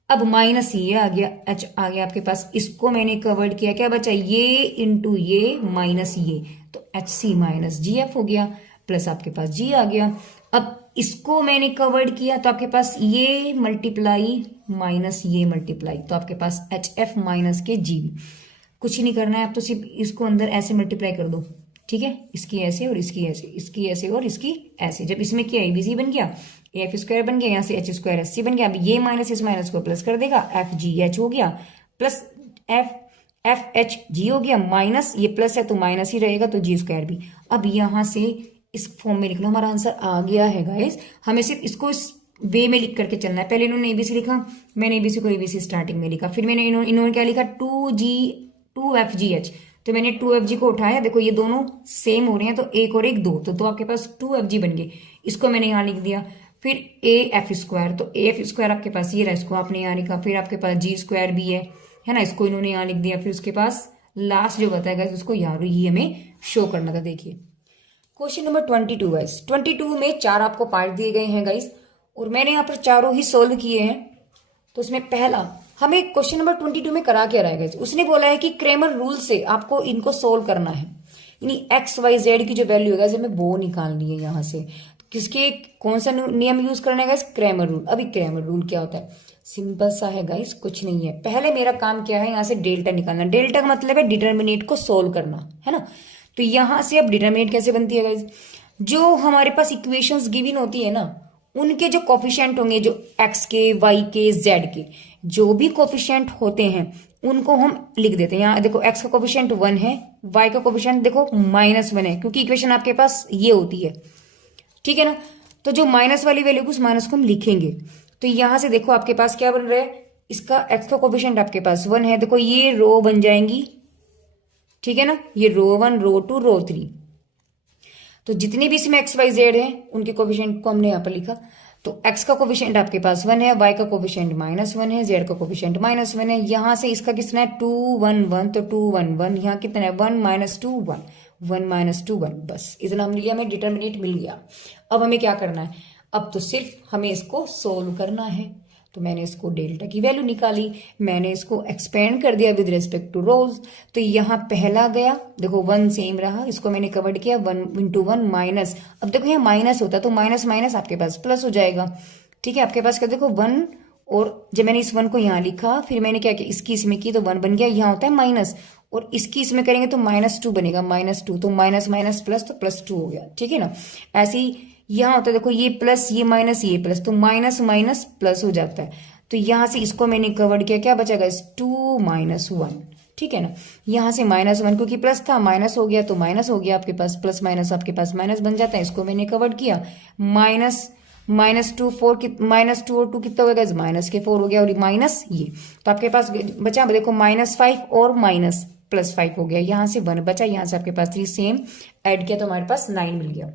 अब माइनस ये आ गया, H आ गया आपके पास, इसको मैंने कवर्ड किया, क्या बचा ये इंटू ये माइनस ये, तो HC माइनस GF हो गया, प्लस आपके पास G आ गया। अब इसको मैंने कवर्ड किया तो आपके पास ये मल्टीप्लाई माइनस ये मल्टीप्लाई, तो आपके पास HF माइनस के GB। कुछ नहीं करना है, आप तो सिर्फ इसको अंदर ऐसे मल्टीप्लाई कर दो, ठीक है। इसकी ऐसे और इसकी ऐसे, इसकी ऐसे और इसकी ऐसे। जब इसमें क्या ABC बन गया, एफ स्क्वायर बन गया, यहाँ से एच स्क्वायर एस सी बन गया। अब ये माइनस इस माइनस को प्लस कर देगा, एफ जी एच हो गया प्लस एफ एच जी हो गया, माइनस ये प्लस है तो माइनस ही रहेगा, तो जी स्क्वायर भी। अब यहां से इस फॉर्म में लिख लो, हमारा आंसर आ गया है गाइस। हमें सिर्फ इसको इस वे में लिख करके चलना है। पहले इन्होंने एबीसी लिखा, मैंने एबीसी को एबीसी स्टार्टिंग में लिखा, फिर मैंने इन्होंने क्या लिखा, टू एफ जी एच, तो मैंने टू एफ जी को उठाया। देखो ये दोनों सेम हो रहे हैं, तो एक और एक दो, तो आपके पास टू एफ जी बन गए। इसको मैंने यहाँ लिख दिया। फिर ए एफ स्क्वायर, तो ए एफ स्क्वायर आपके पास ये रहा, इसको आपने यहाँ लिखा। फिर आपके पास जी स्क्वायर भी है ना, इसको इन्होंने यहाँ लिख दिया। फिर उसके पास लास्ट जो बताएगा उसको यहाँ ही हमें शो करना था। देखिए क्वेश्चन नंबर 22 गाइस। 22 में 4 आपको पार्ट दिए गए हैं गाइस, और मैंने यहाँ पर चारों ही सोल्व किए हैं। तो उसमें पहला हमें क्वेश्चन नंबर 22 में करा क्या रहेगा, उसने बोला है कि क्रेमर रूल से आपको इनको सोल्व करना है। यानी एक्स वाई जेड की जो वैल्यू है हमें वो निकालनी है यहाँ से। किसके कौन सा नियम यूज करना है गाइस, क्रेमर रूल। अभी क्रेमर रूल क्या होता है, सिंपल सा है गाइस, कुछ नहीं है। पहले मेरा काम क्या है, यहाँ से डेल्टा निकालना। डेल्टा का मतलब है डिटर्मिनेट को सोल्व करना, है ना। तो यहां से अब डिटर्मिनेट कैसे बनती है गाइस, जो हमारे पास इक्वेशंस गिवन होती है ना, उनके जो कोफिशिएंट होंगे, जो एक्स के वाई के जेड के जो भी कोफिशिएंट होते हैं उनको हम लिख देते हैं। यहाँ देखो एक्स का कोफिशिएंट 1 है, वाई का कोफिशिएंट देखो -1 है, क्योंकि इक्वेशन आपके पास ये होती है, ठीक है ना। तो जो माइनस वाली वैल्यू उस माइनस को हम लिखेंगे। तो यहां से देखो आपके पास क्या बन रहा है, इसका एक्स का कोफिशिएंट आपके पास 1 है, देखो ये रो बन जाएंगी, ठीक है ना। ये रो 1 रो 2 रो 3, तो जितने भी इसमें एक्स वाई जेड है उनके कोफिशिएंट को हमने यहाँ पर लिखा। तो एक्स का कोफिशिएंट आपके पास 1 है, वाई का कोफिशिएंट -1 है, जेड का कोफिशिएंट -1 है। यहां से इसका कितना है 2 1 1, तो 2 1 1, यहाँ कितना है 1 -2 1, 1 -2 1, बस इतना हमने लिया, हमें डिटर्मिनेट मिल गया। अब हमें क्या करना है, अब तो सिर्फ हमें इसको सोल्व करना है। तो मैंने इसको डेल्टा की वैल्यू निकाली, मैंने इसको एक्सपेंड कर दिया विद रिस्पेक्ट टू रोज। तो यहाँ पहला गया, देखो 1 सेम रहा, इसको मैंने कवर्ड किया 1 × 1 माइनस। अब देखो यहाँ माइनस होता तो माइनस माइनस आपके पास प्लस हो जाएगा, ठीक है। आपके पास क्या देखो 1, और जब मैंने इस 1 को यहाँ लिखा, फिर मैंने क्या किया, इसकी इसमें की तो 1 बन गया, यहाँ होता है माइनस, और इसकी इसमें करेंगे तो -2 बनेगा, -2, तो माइनस माइनस प्लस, तो +2 हो गया, ठीक है ना। ऐसे ही यहां होता है, देखो ये प्लस ये माइनस ये प्लस, तो माइनस माइनस प्लस हो जाता है। तो यहां से इसको मैंने कवर्ड किया, क्या बचेगा 2 -1, ठीक है ना। यहां से -1 क्योंकि प्लस था, माइनस हो गया तो माइनस हो गया आपके पास, प्लस माइनस आपके पास माइनस बन जाता है। इसको मैंने कवर्ड किया, -2 4 -2 और 2 कितना हो गया, -4 हो गया, और माइनस ये, तो आपके पास बचा देखो -5 और +5 हो गया। यहां से 1 बचा, यहां से आपके पास 3 सेम ऐड किया तो हमारे पास 9 मिल गया।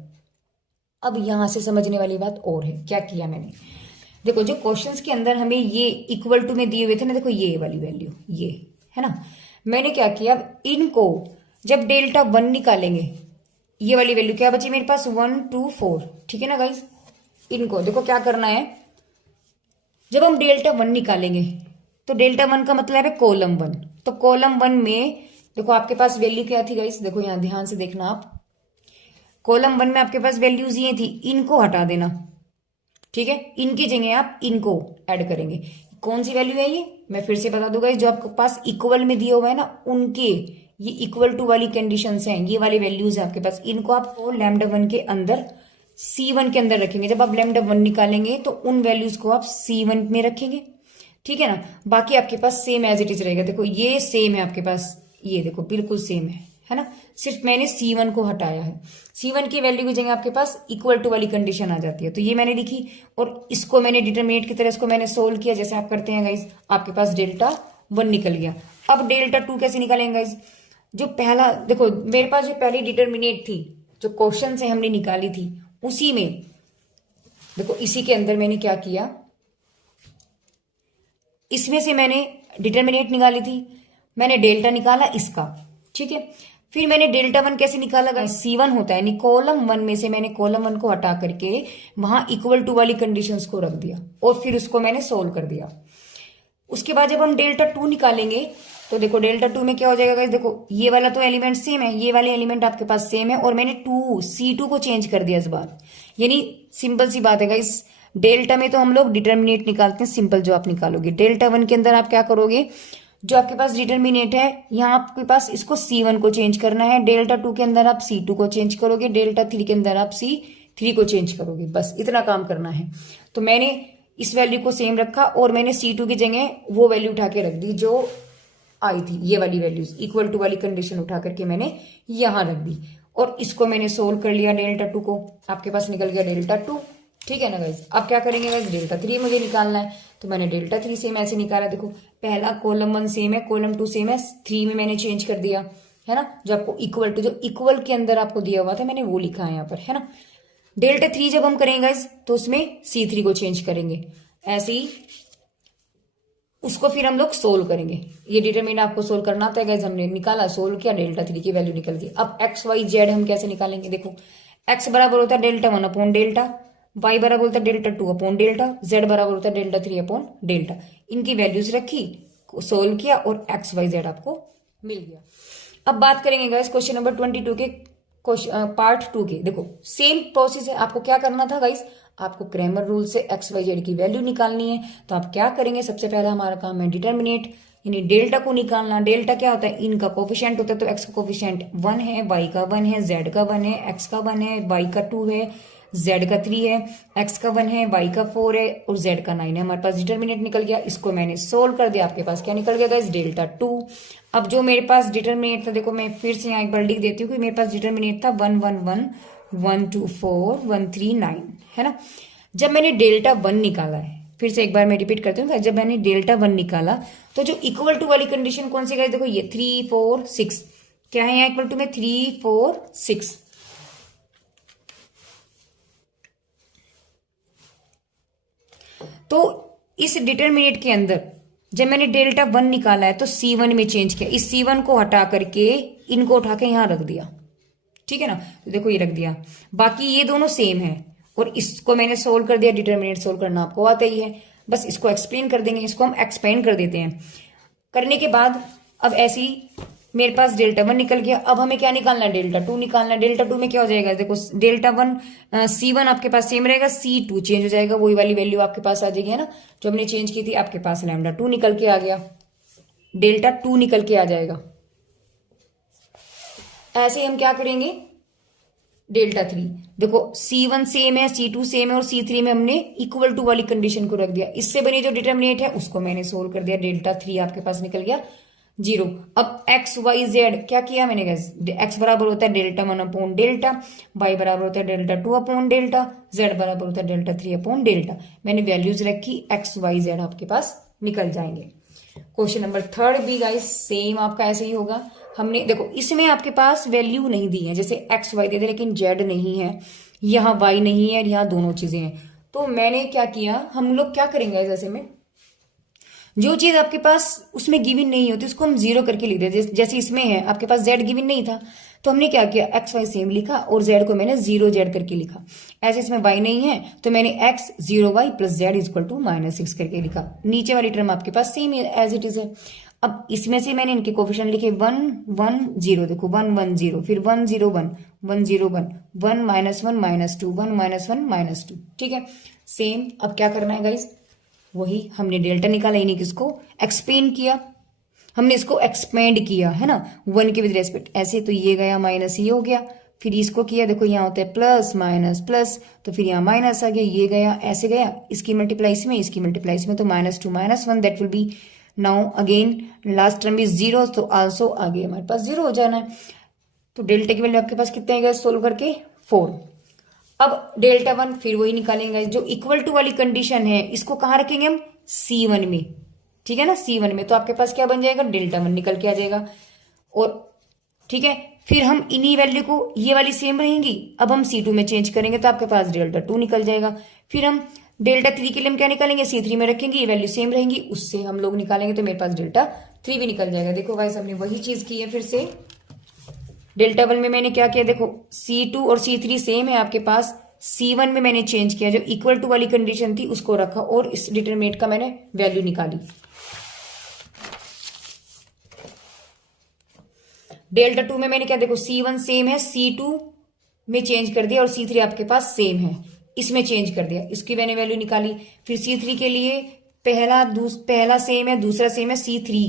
अब यहां से समझने वाली बात और है, क्या किया मैंने, देखो जो क्वेश्चंस के अंदर हमें ये इक्वल टू में दिए हुए थे ना, देखो ये वाली वैल्यू ये है ना, मैंने क्या किया, इनको जब डेल्टा 1 निकालेंगे, ये वाली वैल्यू क्या बची मेरे पास 1 2 4, ठीक है ना गाइस। इनको देखो क्या करना है, जब हम डेल्टा 1 निकालेंगे तो डेल्टा 1 का मतलब है कॉलम 1, तो कॉलम 1 में देखो आपके पास वैल्यू क्या थी गाइस, देखो यहां ध्यान से देखना आप, कॉलम 1 में आपके पास वैल्यूज ये थी, इनको हटा देना, ठीक है। इनकी जगह आप इनको ऐड करेंगे। कौन सी वैल्यू है ये, मैं फिर से बता दूंगा, जो आपके पास इक्वल में दिया हुआ है ना, उनके ये इक्वल टू वाली कंडीशंस हैं, ये वाली वैल्यूज है आपके पास, इनको आप λ1 के अंदर C1 के अंदर रखेंगे। जब आप λ1 निकालेंगे तो उन वैल्यूज को आप C1 में रखेंगे, ठीक है ना। बाकी आपके पास सेम एज इट इज रहेगा, देखो ये सेम है आपके पास, ये देखो बिल्कुल सेम है ना, सिर्फ मैंने C1 को हटाया है। C1 की वैल्यू की जगह आपके पास इक्वल टू वाली कंडीशन आ जाती है, तो ये मैंने लिखी, और इसको मैंने डिटरमिनेट की तरह इसको मैंने सोल्व किया, जैसे आप करते हैं गाइस। आपके पास डेल्टा 1 निकल गया। अब डेल्टा 2 कैसे निकालेंगे गाइस, जो पहला देखो मेरे पास जो पहली डिटरमिनेट थी, जो क्वेश्चन से हमने निकाली थी, उसी में देखो इसी के अंदर मैंने क्या किया, इसमें से मैंने डिटरमिनेट निकाली थी, मैंने डेल्टा निकाला इसका, ठीक है। फिर मैंने डेल्टा 1 कैसे निकाला, C1 होता है, यानी कॉलम 1 में से मैंने कॉलम 1 को हटा करके वहां इक्वल टू वाली कंडीशंस को रख दिया, और फिर उसको मैंने सोल्व कर दिया। उसके बाद जब हम डेल्टा 2 निकालेंगे तो देखो डेल्टा 2 में क्या हो जाएगा गाइस, देखो ये वाला तो एलिमेंट सेम है, ये वाले एलिमेंट आपके पास सेम है, और मैंने C2 को चेंज कर दिया इस बार। यानी सिंपल सी बात है गाइस, डेल्टा में तो हम लोग डिटर्मिनेट निकालते हैं, सिंपल जो आप निकालोगे। डेल्टा 1 के अंदर आप क्या करोगे, जो आपके पास डिटर्मिनेट है, यहाँ आपके पास इसको C1 को चेंज करना है। डेल्टा 2 के अंदर आप C2 को चेंज करोगे, डेल्टा 3 के अंदर आप 3 को चेंज करोगे, बस इतना काम करना है। तो मैंने इस वैल्यू को सेम रखा और मैंने C2 की जगह वो वैल्यू उठा के रख दी जो आई थी, ये वाली वैल्यूज इक्वल टू वाली कंडीशन उठा करके मैंने यहां रख दी और इसको मैंने सोल्व कर लिया डेल्टा 2 को, आपके पास निकल गया डेल्टा 2। ठीक है ना गाइज। अब क्या करेंगे गाइज, डेल्टा 3 मुझे निकालना है, तो मैंने डेल्टा 3 सेम ऐसे निकाला। देखो पहला कॉलम 1 सेम है, कॉलम 2 सेम है, 3 में मैंने चेंज कर दिया है ना, जो आपको इक्वल टू, जो इक्वल के अंदर आपको दिया हुआ था मैंने वो लिखा है यहाँ पर, है ना। डेल्टा 3 जब हम करेंगे गाइज तो उसमें C3 को चेंज करेंगे, ऐसे ही उसको फिर हम लोग सोल्व करेंगे। ये डिटरमिनेंट आपको सोल्व करना था गाइज, हमने निकाला, सोल्व किया, डेल्टा 3 की वैल्यू निकल गई। अब एक्स वाई जेड हम कैसे निकालेंगे, देखो एक्स बराबर होता है डेल्टा 1 अपॉन डेल्टा, वाई बराबर होता है डेल्टा 2 अपॉन डेल्टा, जेड बराबर होता है डेल्टा 3 अपॉन डेल्टा। इनकी वैल्यूज रखी, सोल्व किया और एक्स वाई जेड आपको मिल गया। अब बात करेंगे गाइस क्वेश्चन नंबर 22 के पार्ट 2 के। देखो सेम प्रोसेस है, आपको क्या करना था गाइस, आपको क्रैमर रूल से एक्स वाई जेड की वैल्यू निकालनी है। तो आप क्या करेंगे, सबसे पहला हमारा काम है डिटर्मिनेट, यानी डेल्टा को निकालना। डेल्टा क्या होता है, इनका कोफिशिएंट होता है, तो एक्स का कोफिशिएंट 1 है, वाई का 1 है, जेड का 1 है, एक्स का 1 है, वाई का 2 है, जेड का 3 है, एक्स का 1 है, वाई का 4 है और जेड का 9 है। हमारे पास डिटर्मिनेट निकल गया, इसको मैंने सोल्व कर दिया, आपके पास क्या निकल गया गाइस, डेल्टा 2। अब जो मेरे पास डिटर्मिनेट था, देखो मैं फिर से यहाँ एक बार लिख देती हूँ कि मेरे पास डिटर्मिनेट था 1 1 1 1 2 4 1 3 9, है ना। जब मैंने डेल्टा 1 निकाला है, फिर से एक बार मैं रिपीट करती हूँ, जब मैंने डेल्टा 1 निकाला तो जो इक्वल टू वाली कंडीशन कौन सी गाइस, देखो ये 3 4 6 क्या है, यहाँ इक्वल टू में 3 4 6। तो इस डिटरमिनेट के अंदर जब मैंने डेल्टा 1 निकाला है तो C1 में चेंज किया, इस C1 को हटा करके इनको उठा के यहां रख दिया, ठीक है ना। तो देखो ये रख दिया, बाकी ये दोनों सेम है और इसको मैंने सोल्व कर दिया। डिटरमिनेट सोल्व करना आपको आता ही है, बस इसको एक्सप्लेन कर देंगे, इसको हम एक्सपेंड कर देते हैं। करने के बाद अब ऐसे ही मेरे पास डेल्टा 1 निकल गया। अब हमें क्या निकालना है, डेल्टा 2 निकालना है। डेल्टा 2 में क्या हो जाएगा, देखो डेल्टा 1 C1 आपके पास सेम रहेगा, C2 चेंज हो जाएगा, वही वाली वैल्यू आपके पास आ जाएगी, है ना, जो हमने चेंज की थी। आपके पास लैम्डा 2 निकल के आ गया, डेल्टा 2 निकल के आ जाएगा। ऐसे हम क्या करेंगे, डेल्टा 3, देखो C1 सेम है, C2 सेम है और C3 में हमने इक्वल टू वाली कंडीशन को रख दिया। इससे बनी जो डिटरमिनेट है उसको मैंने सोल्व कर दिया, डेल्टा 3 आपके पास निकल गया 0। अब एक्स वाई जेड क्या किया मैंने, एक्स बराबर होता है डेल्टा 1 अपॉन डेल्टा, वाई बराबर होता है डेल्टा 2 अपॉन डेल्टा, जेड बराबर होता है डेल्टा 3 अपॉन डेल्टा। मैंने वैल्यूज रखी, एक्स वाई जेड आपके पास निकल जाएंगे। क्वेश्चन नंबर 3 भी गाइस सेम आपका ऐसे ही होगा। हमने देखो इसमें आपके पास वैल्यू नहीं दी है, जैसे एक्स वाई दे दे लेकिन जेड नहीं है, यहाँ वाई नहीं है, यहाँ दोनों चीजें हैं। तो मैंने क्या किया, हम लोग क्या करेंगे जैसे में जो चीज आपके पास उसमें गिवन नहीं होती उसको हम 0 करके लिख देते। जैसे इसमें है आपके पास जेड गिवन नहीं था तो हमने क्या किया, एक्स वाई सेम लिखा और जेड को मैंने 0 जेड करके लिखा। ऐसे इसमें वाई नहीं है तो मैंने X 0 Y plus Z equal to -6 करके लिखा। नीचे वाली टर्म आपके पास सेम एज इट इज है। अब इसमें से मैंने इनके कोफिशिएंट लिखे 1 1 0, देखो 1 1 0, फिर 1 0 1 1 0 1 1 -1 -2 1 -1 -2, ठीक है। सेम अब क्या करना है गाइज, वही हमने डेल्टा निकाला, यानी कि इसको एक्सपेंड किया, हमने इसको एक्सपेंड किया, है ना, 1 के विद रेस्पेक्ट। ऐसे तो ये गया माइनस ये हो गया, फिर इसको किया, देखो यहाँ होता है प्लस माइनस प्लस, तो फिर यहाँ माइनस आ गया, ये गया ऐसे गया, इसकी मल्टीप्लाई इसमें, इसकी मल्टीप्लाई इसमें, तो -2 -1 that will B now again last term is 0, तो आल्सो आगे हमारे पास 0 हो जाना है। तो डेल्टा की वैल्यू आपके पास कितने आएगा सोल्व करके 4। अब डेल्टा 1 फिर वही निकालेंगे, जो इक्वल टू वाली कंडीशन है इसको कहाँ रखेंगे हम, C1 में, ठीक है ना, C1 में। तो आपके पास क्या बन जाएगा, डेल्टा 1 निकल के आ जाएगा। और ठीक है, फिर हम इन्हीं वैल्यू को, ये वाली सेम रहेंगी, अब हम C2 में चेंज करेंगे तो आपके पास डेल्टा 2 निकल जाएगा। फिर हम डेल्टा 3 के लिए हम क्या निकालेंगे, C3 में रखेंगे, ये वैल्यू सेम रहेंगी, उससे हम लोग निकालेंगे तो मेरे पास डेल्टा 3 भी निकल जाएगा। देखो गाइस हमने वही चीज की है। फिर से डेल्टा 1 में मैंने क्या किया, देखो C2 और C3 सेम है आपके पास, C1 में मैंने चेंज किया, जो इक्वल टू वाली कंडीशन थी उसको रखा और इस डिटरमिनेट का मैंने वैल्यू निकाली। डेल्टा 2 में मैंने क्या, देखो C1 सेम है, C2 में चेंज कर दिया और C3 आपके पास सेम है, इसमें चेंज कर दिया, इसकी मैंने वैल्यू निकाली। फिर C3 के लिए पहला सेम है, दूसरा सेम है, C3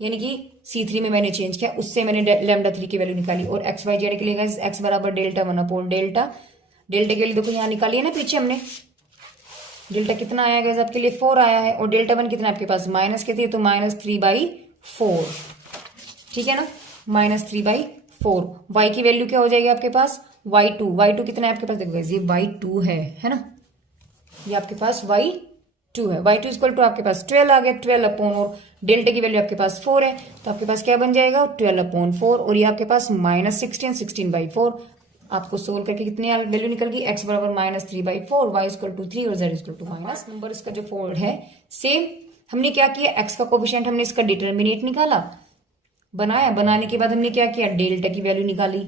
यानी कि C3 में मैंने चेंज किया, उससे मैंने लैम्डा 3 की वैल्यू निकाली। और एक्स वाई जेड के लिए एक्स बराबर डेल्टा 1 अपॉन डेल्टा, डेल्टा की वैल्यू देखो यहाँ निकाली है ना पीछे हमने। डेल्टा कितना आया गाइस आपके लिए 4 आया है, और डेल्टा 1 कितना आपके पास माइनस कितनी है, तो -3/4, ठीक है ना, -3/4। y की वैल्यू क्या हो जाएगी आपके पास y2 कितना है आपके पास, देखो गाइस ये y2 है ना, ये आपके पास y2 है। y2 इक्वल टू आपके पास 12 आ गया, 12 अपॉन, और डेल्टा की वैल्यू आपके पास 4 है, तो आपके पास क्या बन जाएगा 12/4, और ये आपके पास -16/4। आपको सोल्व करके कितनी वैल्यू निकल गई, x बराबर -3/4, y इक्वल टू 3 और z equal to minus. Number इसका जो फोल्ड है सेम, हमने क्या किया, x का कोफिशिएंट हमने इसका डिटर्मिनेट निकाला, बनाया, बनाने के बाद हमने क्या किया, डेल्टा की वैल्यू निकाली।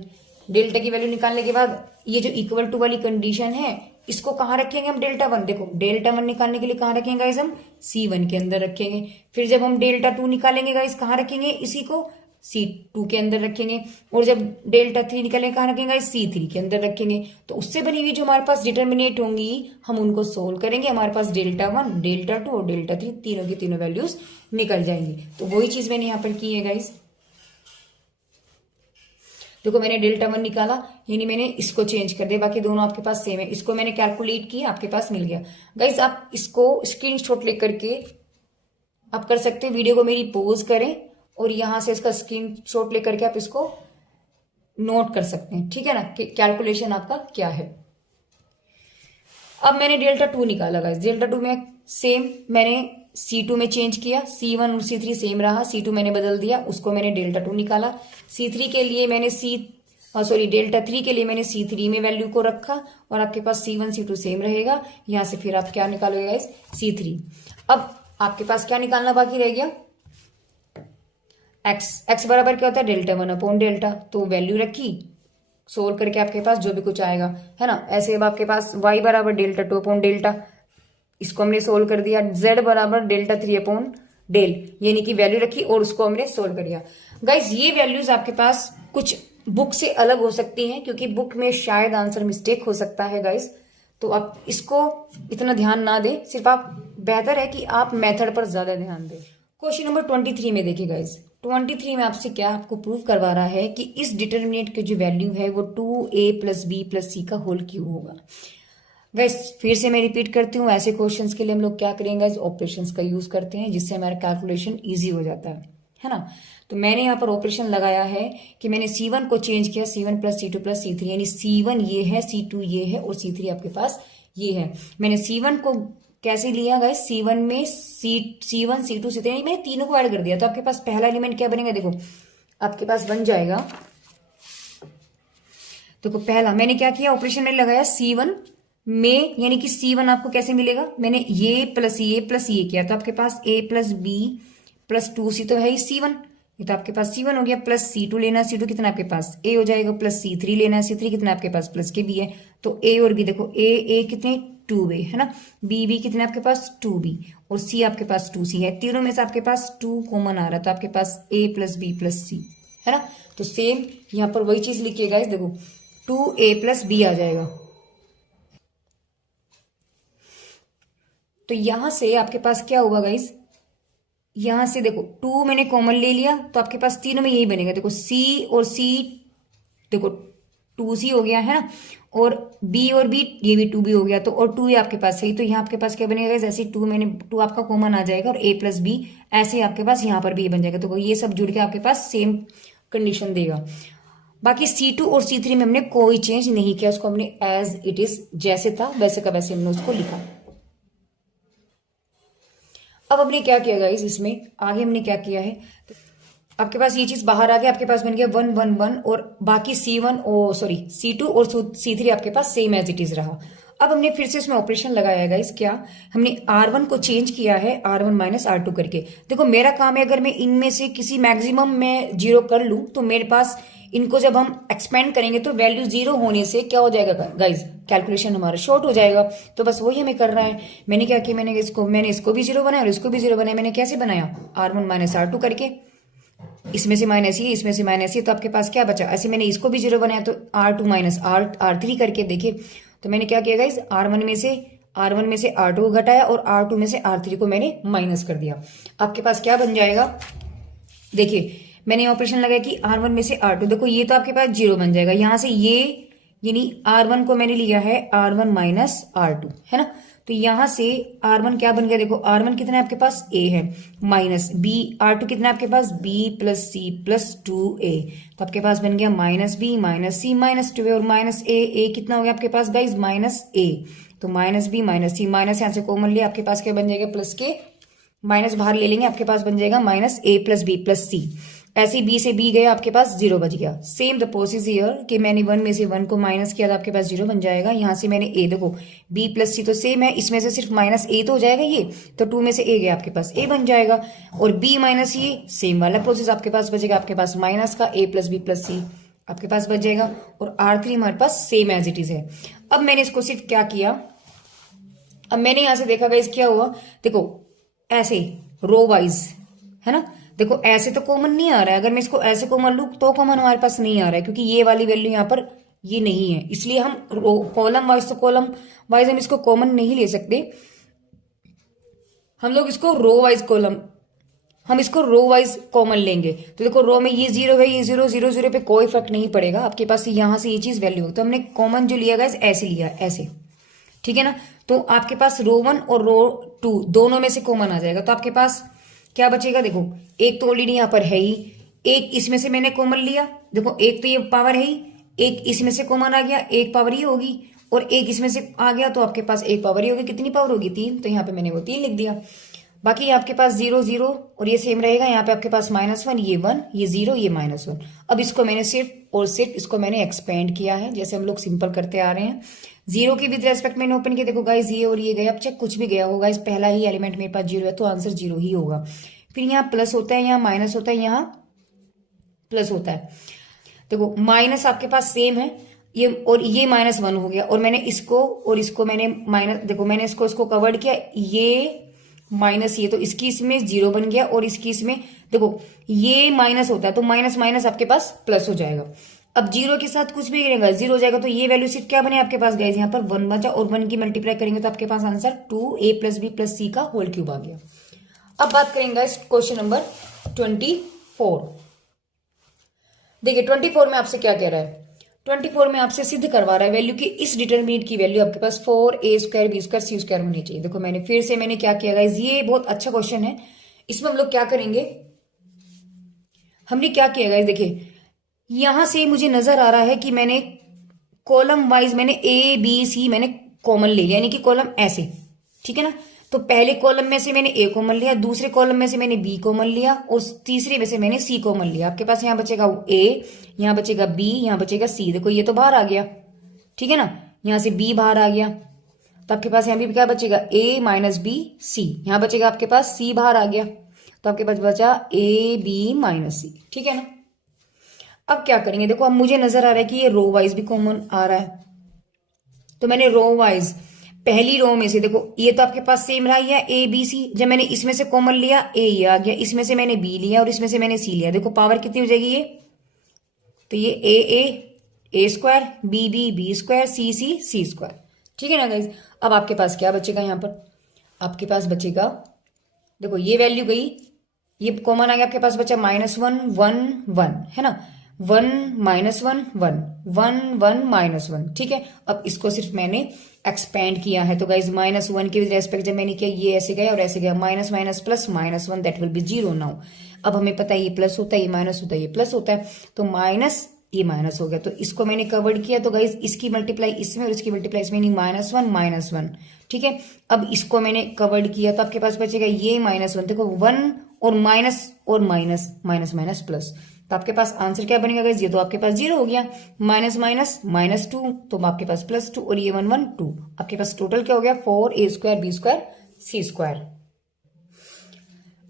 डेल्टा की वैल्यू निकालने के बाद ये जो इक्वल टू वाली कंडीशन है इसको कहाँ रखेंगे हम, डेल्टा 1, देखो डेल्टा 1 निकालने के लिए कहाँ रखेंगे गाइस, हम C1 के अंदर रखेंगे। फिर जब हम डेल्टा 2 निकालेंगे गाइस कहाँ रखेंगे, इसी को C2 के अंदर रखेंगे, और जब डेल्टा 3 निकालेंगे कहाँ रखेंगे गाइस, C3 के अंदर रखेंगे। तो उससे बनी हुई जो हमारे पास डिटर्मिनेट होंगी हम उनको सोल्व करेंगे, हमारे पास डेल्टा 1, डेल्टा 2 और डेल्टा 3 तीनों की तीनों वैल्यूज निकल जाएंगी। तो वही चीज मैंने यहाँ पर की है गाइस। देखो मैंने डेल्टा 1 निकाला, यानी मैंने इसको चेंज कर दिया, बाकी दोनों आपके पास सेम है। इसको मैंने कैलकुलेट किया, आपके पास मिल गया। गाइस आप इसको स्क्रीनशॉट लेकर के आप कर सकते हैं, वीडियो को मेरी पॉज करें और यहां से इसका स्क्रीनशॉट लेकर के आप इसको नोट कर सकते हैं, ठीक है ना, कि कैलकुलेशन आपका क्या है। अब मैंने डेल्टा 2 निकाला गाइस, डेल्टा 2 में सेम मैंने C2 में चेंज किया, C1 और C3 सेम रहा, C2 मैंने बदल दिया, उसको मैंने डेल्टा 2 निकाला। C3 के लिए मैंने डेल्टा 3 के लिए मैंने C3 में वैल्यू को रखा, और आपके पास C1 C2 सेम रहेगा। यहां से फिर आप क्या निकालोगे गाइस, C3। अब आपके पास क्या निकालना बाकी रह गया, x बराबर क्या होता है, डेल्टा 1 अपॉन डेल्टा, तो वैल्यू रखी, सोल्व करके आपके पास जो भी कुछ आएगा, है ना। ऐसे अब आपके पास y बराबर डेल्टा 2 अपॉन डेल्टा, इसको हमने सोल्व कर दिया। z बराबर डेल्टा 3 अपॉन डेल, यानी कि वैल्यू रखी और उसको हमने सोल्व कर दिया। गाइज ये वैल्यूज आपके पास कुछ बुक से अलग हो सकती हैं, क्योंकि बुक में शायद आंसर मिस्टेक हो सकता है गाइज, तो आप इसको इतना ध्यान ना दें, सिर्फ आप बेहतर है कि आप मेथड पर ज्यादा ध्यान दें। क्वेश्चन नंबर 23 में देखिए गाइज, 23 में आपसे क्या आपको प्रूव करवा रहा है कि इस डिटर्मिनेंट की जो वैल्यू है वो 2a + b + c का होल क्यूब होगा। गाइस फिर से मैं रिपीट करती हूँ, ऐसे क्वेश्चंस के लिए हम लोग क्या करेंगे गाइस, ऑपरेशंस का यूज करते हैं, जिससे हमारा कैलकुलेशन इजी हो जाता है ना। तो मैंने यहाँ पर ऑपरेशन लगाया है कि मैंने C1 को चेंज किया, C1 + C2 + C3, यानी C1 ये है, C2 ये है और C3 आपके पास ये है। मैंने C1 को कैसे लिया गाइस, C1 में C1 C2 C3 यानी मैंने तीनों को ऐड कर दिया, तो आपके पास पहला एलिमेंट क्या बनेगा, देखो आपके पास बन जाएगा, देखो पहला मैंने क्या किया, ऑपरेशन में लगाया C1 में, यानी कि C1 आपको कैसे मिलेगा, मैंने ये प्लस ये किया, तो आपके पास a + b + 2c तो है ही C1, ये तो आपके पास C1 हो गया, प्लस C2 लेना, C2 कितना आपके पास a हो जाएगा, प्लस C3 लेना, C3 कितना आपके पास प्लस के b है, तो a और b देखो a कितने 2a है ना, b कितने आपके पास 2b, और c आपके पास 2c है, तीनों में से आपके पास 2 कॉमन आ रहा है, तो आपके पास a + b + c है ना। तो सेम यहाँ पर वही चीज लिखिएगा, देखो 2a + b आ जाएगा। तो यहां से आपके पास क्या होगा गाइस, यहां से देखो 2 मैंने कॉमन ले लिया, तो आपके पास तीनों में यही बनेगा, देखो c और c, देखो 2c हो गया है ना, और b और b ये भी 2b हो गया, तो और 2 ये आपके पास सही, तो यहाँ आपके पास क्या बनेगा गाइस, ऐसे 2 आपका कॉमन आ जाएगा, और a + b ऐसे आपके पास यहाँ पर भी बन जाएगा, तो ये सब जुड़ के आपके पास सेम कंडीशन देगा। बाकी C2 और C3 में हमने कोई चेंज नहीं किया, उसको हमने एज इट इज जैसे था वैसे का वैसे हमने उसको लिखा। अब हमने क्या किया गाइस, इसमें आगे हमने क्या किया है, तो आपके पास ये चीज बाहर आ गया, आपके पास बन गया 1 1 1, और बाकी C2 और C3 आपके पास सेम एज इट इज रहा। अब हमने फिर से इसमें ऑपरेशन लगाया है गाइस, क्या हमने R1 को चेंज किया है R1 - R2 करके। देखो मेरा काम है, अगर मैं इनमें से किसी मैक्सिमम में 0 कर लूं, तो मेरे पास इनको जब हम एक्सपेंड करेंगे तो वैल्यू 0 होने से क्या हो जाएगा गाइज, कैलकुलेशन हमारा शॉर्ट हो जाएगा। तो बस वही हमें करना है। मैंने क्या किया, मैंने इसको भी 0 बनाया और इसको भी 0 बनाया। मैंने कैसे बनाया, R1 - R2 करके, इसमें से माइनस ये, इसमें से माइनस ये, तो आपके पास क्या बचा, ऐसे मैंने इसको भी 0 बनाया, तो R2 - R3 करके देखिए। तो मैंने क्या किया गाइज, R1 में से R2 को घटाया और R2 में से R3 को मैंने माइनस कर दिया। आपके पास क्या बन जाएगा, देखिए मैंने ऑपरेशन लगाया कि R1 में से R2, देखो ये तो आपके पास 0 बन जाएगा, यहां से ये यानी R1 को मैंने लिया है R1 माइनस R2, है ना। तो यहां से R1 क्या बन गया, देखो R1 कितना है आपके पास, A है, माइनस B, R2 कितना है आपके पास, B plus C plus 2A। तो आपके पास बन गया minus B minus C minus 2A और माइनस A कितना हो गया आपके पास गाइज, माइनस A। तो minus B minus C, minus यहां से कॉमन लिया, आपके पास क्या बन जाएगा, प्लस के माइनस बाहर ले लेंगे, आपके पास बन जाएगा minus A plus B plus C। ऐसे B से B गया, आपके पास 0 बच गया। सेम द प्रोसेस हियर कि मैंने 1 में से 1 को माइनस किया तो आपके पास 0 बन जाएगा। यहां से मैंने A, देखो B प्लस C तो सेम है, इसमें से सिर्फ माइनस A तो हो जाएगा ये, तो 2 में से A गया, आपके पास A बन जाएगा। और B माइनस ये सेम वाला प्रोसेस आपके पास बचेगा, आपके पास माइनस का A plus B plus C आपके पास बच जाएगा। और R3 हमारे पास सेम एज इट इज है। अब मैंने इसको सिर्फ क्या किया, अब मैंने यहां से देखा गाइस क्या हुआ, देखो ऐसे रो वाइज, है ना। देखो ऐसे तो कॉमन नहीं आ रहा है, अगर मैं इसको ऐसे कॉमन लूँ तो कॉमन हमारे पास नहीं आ रहा है, क्योंकि ये वाली वैल्यू यहाँ पर ये नहीं है, इसलिए हम कॉलम वाइज, तो कॉलम वाइज हम इसको कॉमन नहीं ले सकते, हम लोग इसको रो वाइज कॉलम, हम इसको रो वाइज कॉमन लेंगे। तो देखो रो में ये 0 है, ये 0, 0 0 पे कोई फर्क नहीं पड़ेगा, आपके पास यहां से ये चीज वैल्यू, तो हमने कॉमन जो लिया गाइस ऐसे लिया, ऐसे, ठीक है ना। तो आपके पास रो 1 और रो 2 दोनों में से कॉमन आ जाएगा, तो आपके पास क्या बचेगा, देखो एक तो ऑलरेडी यहां पर है ही, एक इसमें से मैंने कॉमन लिया, देखो एक तो ये पावर है ही, एक इसमें से कॉमन आ गया, एक पावर ये होगी, और एक इसमें से आ गया, तो आपके पास एक पावर ही होगी, कितनी पावर होगी, 3, तो यहाँ पे मैंने वो 3 लिख दिया। बाकी आपके पास 0 0 और ये सेम रहेगा, यहाँ पे आपके पास -1, ये 1, ये 0, ये -1। अब इसको मैंने सिर्फ और सिर्फ इसको मैंने एक्सपेंड किया है, जैसे हम लोग सिंपल करते आ रहे हैं। 0 की विद रेस्पेक्ट मैंने ओपन किया, देखो गाइस ये और ये गया, अब चाहे कुछ भी गया होगा, इस पहला ही एलिमेंट मेरे पास 0 है, तो आंसर 0 ही होगा। फिर यहाँ प्लस होता है, यहाँ माइनस होता है, यहाँ प्लस होता है। देखो माइनस आपके पास सेम है, ये और ये -1 हो गया, और मैंने इसको और इसको मैंने माइनस, देखो मैंने इसको कवर्ड किया, ये माइनस ये, तो इसकी इसमें 0 बन गया, और इसकी इसमें देखो ये माइनस होता है, तो माइनस माइनस आपके पास प्लस हो जाएगा। अब 0 के साथ कुछ भी करेंगे 0 हो जाएगा, तो ये वैल्यू सिर्फ क्या बने आपके पास गाइस, यहाँ पर 1 बचा, और 1 की मल्टीप्लाई करेंगे तो आपके पास answer 2a plus b plus c का होल क्यूब आ गया। अब बात करेंगे इस क्वेश्चन नंबर 24। देखिए 24 में आपसे क्या कह रहा है, 24 में आपसे सिद्ध करवा रहा है वैल्यू की इस डिटरमिनेंट की वैल्यू आपके पास 4a square b square c square होनी चाहिए। देखो मैंने फिर से मैंने क्या किया गाइस, ये बहुत अच्छा क्वेश्चन है, इसमें हम लोग क्या करेंगे, हमने क्या किया गाइस, देखिए यहां से मुझे नजर आ रहा है कि मैंने कॉलम वाइज मैंने a b c मैंने कॉमन ले लिया, यानी कि कॉलम ऐसे, ठीक है ना। तो पहले कॉलम में से मैंने a कॉमन लिया, दूसरे कॉलम में से मैंने b कॉमन लिया, और तीसरे में से मैंने c कॉमन लिया। आपके पास यहाँ बचेगा a, यहाँ बचेगा b, यहाँ बचेगा c। देखो ये तो बाहर आ गया, ठीक है ना, यहाँ से b बाहर आ गया, तो आपके पास यहाँ भी क्या बचेगा, a माइनस b c, यहाँ बचेगा आपके पास c बाहर आ गया, तो आपके पास बचा a b माइनस c, ठीक है ना। अब क्या करेंगे, देखो अब मुझे नजर आ रहा है कि ये रो वाइज भी कॉमन आ रहा है, तो मैंने रो वाइज पहली रो में से, देखो ये तो आपके पास सेम रहा है ए बी सी, जब मैंने इसमें से कॉमन लिया ए ये आ गया, इसमें से मैंने बी लिया और इसमें से मैंने सी लिया, देखो पावर कितनी हो जाएगी ये, तो ये ए स्क्वायर, बी स्क्वायर, सी स्क्वायर, ठीक है ना गाइज। अब आपके पास क्या बचेगा, यहाँ पर आपके पास बचेगा, देखो ये वैल्यू गई, ये कॉमन आ गया, आपके पास बचा -1 1 1, है ना, 1 -1 1 1 1 -1, ठीक है। अब इसको सिर्फ मैंने एक्सपेंड किया है, तो गाइज -1 के रेस्पेक्ट जब मैंने किया, ये ऐसे गया और ऐसे गया, minus minus plus -1 that will B 0 now. अब हमें पता है ये प्लस होता है, ये माइनस होता है, ये प्लस होता है, तो माइनस ये माइनस हो गया, तो इसको मैंने कवर्ड किया, तो गाइज इसकी मल्टीप्लाई इसमें और इसकी मल्टीप्लाई इसमें, -1 ठीक है। अब इसको मैंने कवर्ड किया, तो आपके पास बचेगा ये -1, देखो 1 और माइनस माइनस प्लस, तो आपके पास आंसर क्या बनेगा गाइस, ये तो आपके पास 0 हो गया, माइनस माइनस -2, तो आपके पास +2 और ये 1 1 2, आपके पास टोटल क्या हो गया 4a square b square c square.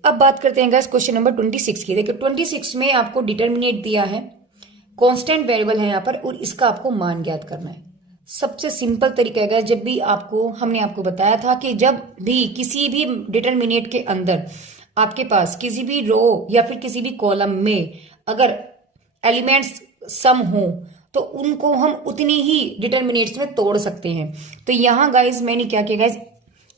अब बात करते हैं गाइस क्वेश्चन नंबर 26 की। देखिए 26 में आपको डिटरमिनेट दिया है, कांस्टेंट वेरिएबल है यहाँ पर, और इसका आपको मान ज्ञात करना है। सबसे सिंपल तरीका है, जब भी हमने आपको बताया था कि जब भी किसी भी डिटरमिनेट के अंदर आपके पास किसी भी रो या फिर किसी भी कॉलम में अगर एलिमेंट्स सम हो, तो उनको हम उतनी ही डिटरमिनेट्स में तोड़ सकते हैं। तो यहां गाइज मैंने क्या किया गाइज,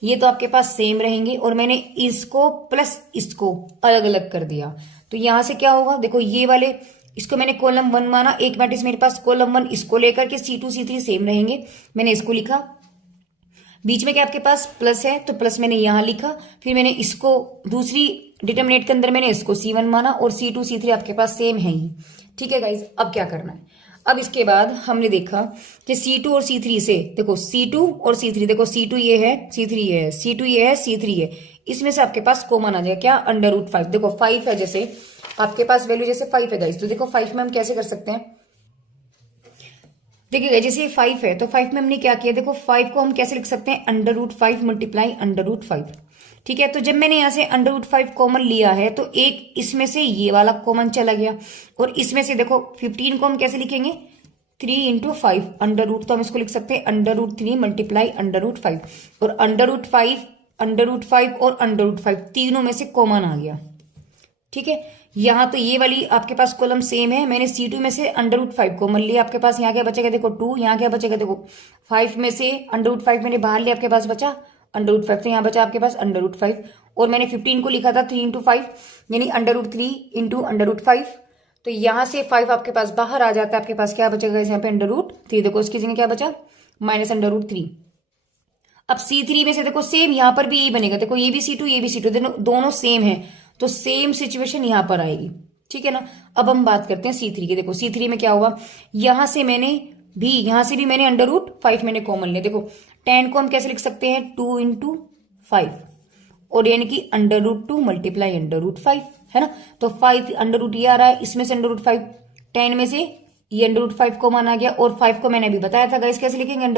ये तो आपके पास सेम रहेंगे और मैंने इसको प्लस इसको अलग अलग कर दिया, तो यहां से क्या होगा, देखो ये वाले इसको मैंने कॉलम 1 माना, एक मैट्रिक्स मेरे पास कॉलम 1, इसको लेकर के C2 C3 सेम रहेंगे, मैंने इसको लिखा। बीच में क्या आपके पास प्लस है, तो प्लस मैंने यहां लिखा। फिर मैंने इसको दूसरी डिटर्मिनेंट के अंदर मैंने इसको C1 माना, और C2 C3 आपके पास सेम है ही। ठीक है गाइज, अब क्या करना है, अब इसके बाद हमने देखा कि C2 और C3 से, देखो C2 और C3, देखो C2 ये है, C3 ये है, C2 ये है, C3 है, इसमें से आपके पास कॉमन आ जाएगा क्या, √5। देखो 5 है, जैसे आपके पास वैल्यू जैसे 5 है गाइज, तो देखो 5 में हम कैसे कर सकते हैं, देखिएगा जैसे 5 है तो 5 में हमने क्या किया, देखो 5 को हम कैसे लिख सकते हैं, √5 मल्टीप्लाई √5। ठीक है, तो जब मैंने यहां से √5 कॉमन लिया है तो एक इसमें से ये वाला कॉमन चला गया, और इसमें से देखो 15 को हम कैसे लिखेंगे, 3 इंटू 5 √, तो हम इसको लिख सकते हैं √3 मल्टीप्लाई √5, और √5 और √5 तीनों में से कॉमन आ गया। ठीक है, यहां तो ये वाली आपके पास कॉलम सेम है, मैंने C2 में से √5 कॉमन लिया, आपके पास यहाँ क्या बचेगा, देखो 2, यहाँ क्या बचेगा, देखो 5 में से √5 मैंने बाहर लिया, आपके पास बचा √5, तो यहाँ बचा आपके पास √5, और मैंने 15 को लिखा था 3 इंटू 5 यानी √3 इंटू √5, तो यहां से 5 आपके पास बाहर आ जाता है, आपके पास क्या बचेगा यहाँ पे √3, देखो इसकी जगह क्या बचा -√3। अब C3 में से देखो सेम यहां पर भी यही बनेगा, देखो ये भी C2 ये भी C2, दोनों सेम है, तो सेम सिचुएशन यहां पर आएगी। ठीक है ना, अब हम बात करते हैं C3 की। देखो C3 में क्या हुआ, यहां से भी मैंने √5 मैंने कॉमन लिया। देखो 10 को हम कैसे लिख सकते हैं, 2 इंटू 5, और यानी कि √2 मल्टीप्लाई √5, है ना, तो 5 √ ये आ रहा है, इसमें से √5, 10 में से ये √5 कॉमन आ गया, और 5 को मैंने अभी बताया था गाइस कैसे लिखेंगे,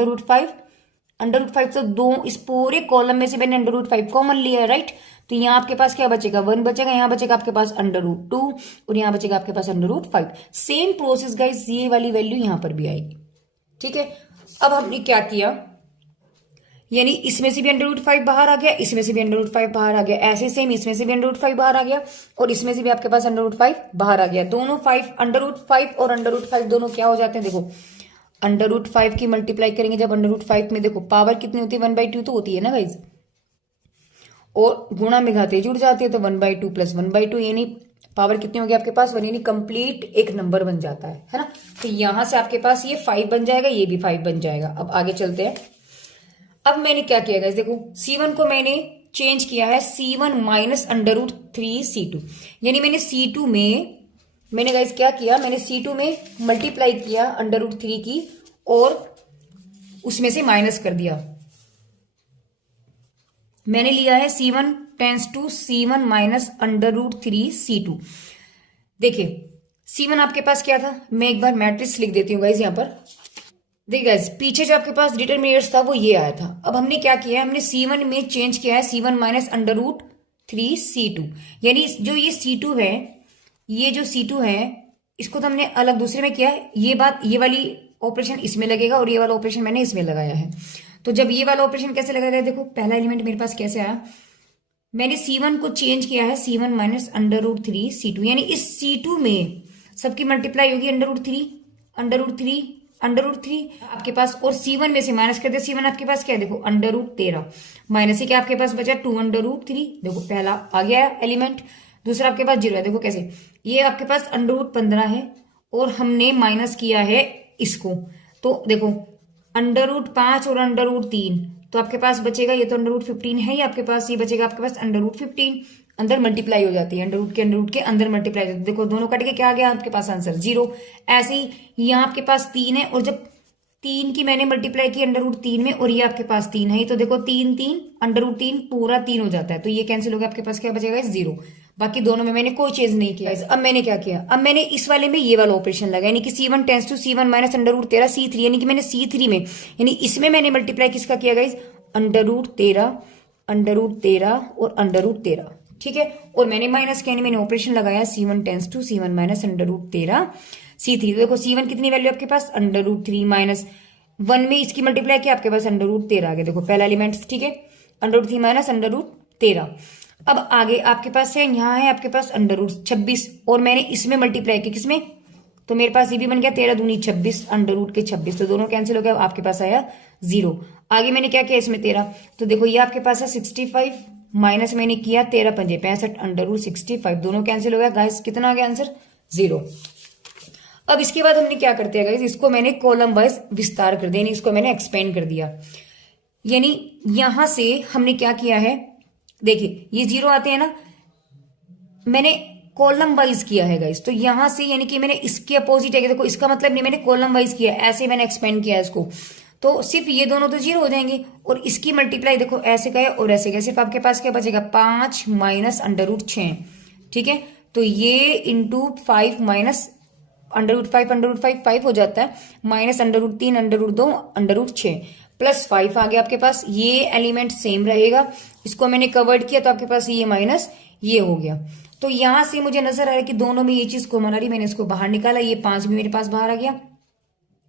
√5 तो दो इस पूरे कॉलम में से मैंने √5 कॉमन लिया है, राइट, तो यहाँ आपके पास क्या बचेगा, 1 बचेगा, यहाँ बचेगा आपके पास √2, और यहाँ बचेगा आपके पास √5। सेम प्रोसेस गाइस, ये वाली वैल्यू यहाँ पर भी आएगी। ठीक है, अब हमने क्या किया, यानी इसमें से भी √5 बाहर आ गया, इसमें से भी √5 बाहर आ गया, ऐसे सेम इसमें से भी √5 बाहर आ गया, और इसमें से भी आपके पास √5 बाहर आ गया। दोनों 5 √5 और √5 दोनों क्या हो जाते हैं, देखो √5 की मल्टीप्लाई करेंगे जब √5 में, देखो पावर कितनी होती है, 1/2 तो होती है ना गाइज, और गुणा में घाते जुड़ जाती है, तो 1/2 प्लस 1/2 यानी पावर कितनी होगी आपके पास 1, यानी कंप्लीट एक नंबर बन जाता है ना। तो यहां से आपके पास ये 5 बन जाएगा, ये भी 5 बन जाएगा। अब आगे चलते हैं। अब मैंने क्या किया गाइस, देखो C1 को मैंने चेंज किया है C1 माइनस √3 C2, यानी मैंने C2 में मैंने गाइस क्या किया, मैंने C2 में मल्टीप्लाई किया √3 की, और उसमें से माइनस कर दिया। मैंने लिया है C1 tense to C1 minus √3 C2। देखिए C1 आपके पास क्या था, मैं एक बार मैट्रिक्स लिख देती हूँ गाइस यहाँ पर। देखिए गाइस, पीछे जो आपके पास डिटरमिनेट्स था वो ये आया था। अब हमने क्या किया है, हमने C1 में चेंज किया है C1 माइनस √3 C2, यानी जो ये C2 है, ये जो C2 है इसको तो हमने अलग दूसरे में किया है। ये वाली ऑपरेशन इसमें लगेगा, और ये वाला ऑपरेशन मैंने इसमें लगाया है। तो जब ये वाला ऑपरेशन कैसे लगाया, देखो पहला एलिमेंट मेरे पास कैसे आया, मैंने C1 को चेंज किया है C1 माइनस √3 C2, यानी इस C2 में सबकी मल्टीप्लाई होगी √3 आपके पास, और C1 में से माइनस कर दे, C1 आपके पास क्या है, देखो √13 माइनस ही क्या आपके पास बचा 2 √3। देखो पहला आ गया एलिमेंट, दूसरा आपके पास 0 है। देखो कैसे, ये आपके पास √15 है, और हमने माइनस किया है इसको, तो देखो √5 और √3, तो आपके पास बचेगा ये तो √15 है, ये आपके पास ये बचेगा आपके पास √15, अंदर मल्टीप्लाई हो जाती है, √के अंदर मल्टीप्लाई हो जाती है। देखो दोनों कट के क्या आ गया आपके पास आंसर 0। ऐसे ही यहाँ आपके पास 3 है, और जब 3 की मैंने मल्टीप्लाई की √3 में, और ये आपके पास 3 है, तो देखो 3 √3 पूरा 3 हो जाता है, तो ये कैंसिल हो गया, आपके पास क्या बचेगा 0। बाकी दोनों में मैंने कोई चेंज नहीं किया। अब मैंने क्या किया, अब मैंने इस वाले में ये वाला ऑपरेशन लगा, यानी कि C1 tense to C1 minus √13 C3, यानी कि मैंने C3 में, यानी इसमें मैंने मल्टीप्लाई किसका किया गाइज, √13 और √13। ठीक है, और मैंने माइनस किया, मैंने ऑपरेशन लगाया C1 tense to C1 minus √13 C3। तो देखो C1 कितनी वैल्यू आपके पास √3 माइनस 1 में इसकी मल्टीप्लाई किया, आपके पास √13 आ गया। देखो पहला एलिमेंट, ठीक है, √3 माइनस √13। अब आगे आपके पास है, यहाँ है आपके पास √26, और मैंने इसमें मल्टीप्लाई की किसमें, तो मेरे पास ये भी बन गया 13 दूनी 26 √26, तो दोनों कैंसिल हो गया, आपके पास आया 0। आगे मैंने क्या किया इसमें 13, तो देखो ये आपके पास है 65 माइनस मैंने किया 13 × 5 = 65, दोनों कैंसिल हो गया गाइस, कितना आ गया आंसर 0। अब इसके बाद हमने क्या करते हैं गाइस, इसको मैंने कॉलम वाइज विस्तार कर दिया, यानी इसको मैंने एक्सपेंड कर दिया। यानी यहां से हमने क्या किया है, देखिए ये 0 आते हैं ना, मैंने कॉलम वाइज किया है गाइस। तो यहां से यानी कि मैंने इसके अपोजिट है, देखो इसका मतलब नहीं, मैंने कॉलम वाइज किया, ऐसे मैंने एक्सपेंड किया है इसको। तो सिर्फ ये दोनों तो 0 हो जाएंगे और इसकी मल्टीप्लाई देखो ऐसे का है और ऐसे का, सिर्फ आपके पास क्या बचेगा 5 माइनस √6। ठीक है, तो ये इंटू 5 माइनस √5 5 हो जाता है, माइनस √3 √2 √6 प्लस 5 आ गया आपके पास। ये एलिमेंट सेम रहेगा, इसको मैंने कवर्ड किया तो आपके पास ये माइनस ये हो गया। तो यहां से मुझे नजर आ रहा है कि दोनों में ये चीज कॉमन आ रही, मैंने इसको बाहर निकाला, ये 5 भी मेरे पास बाहर आ गया।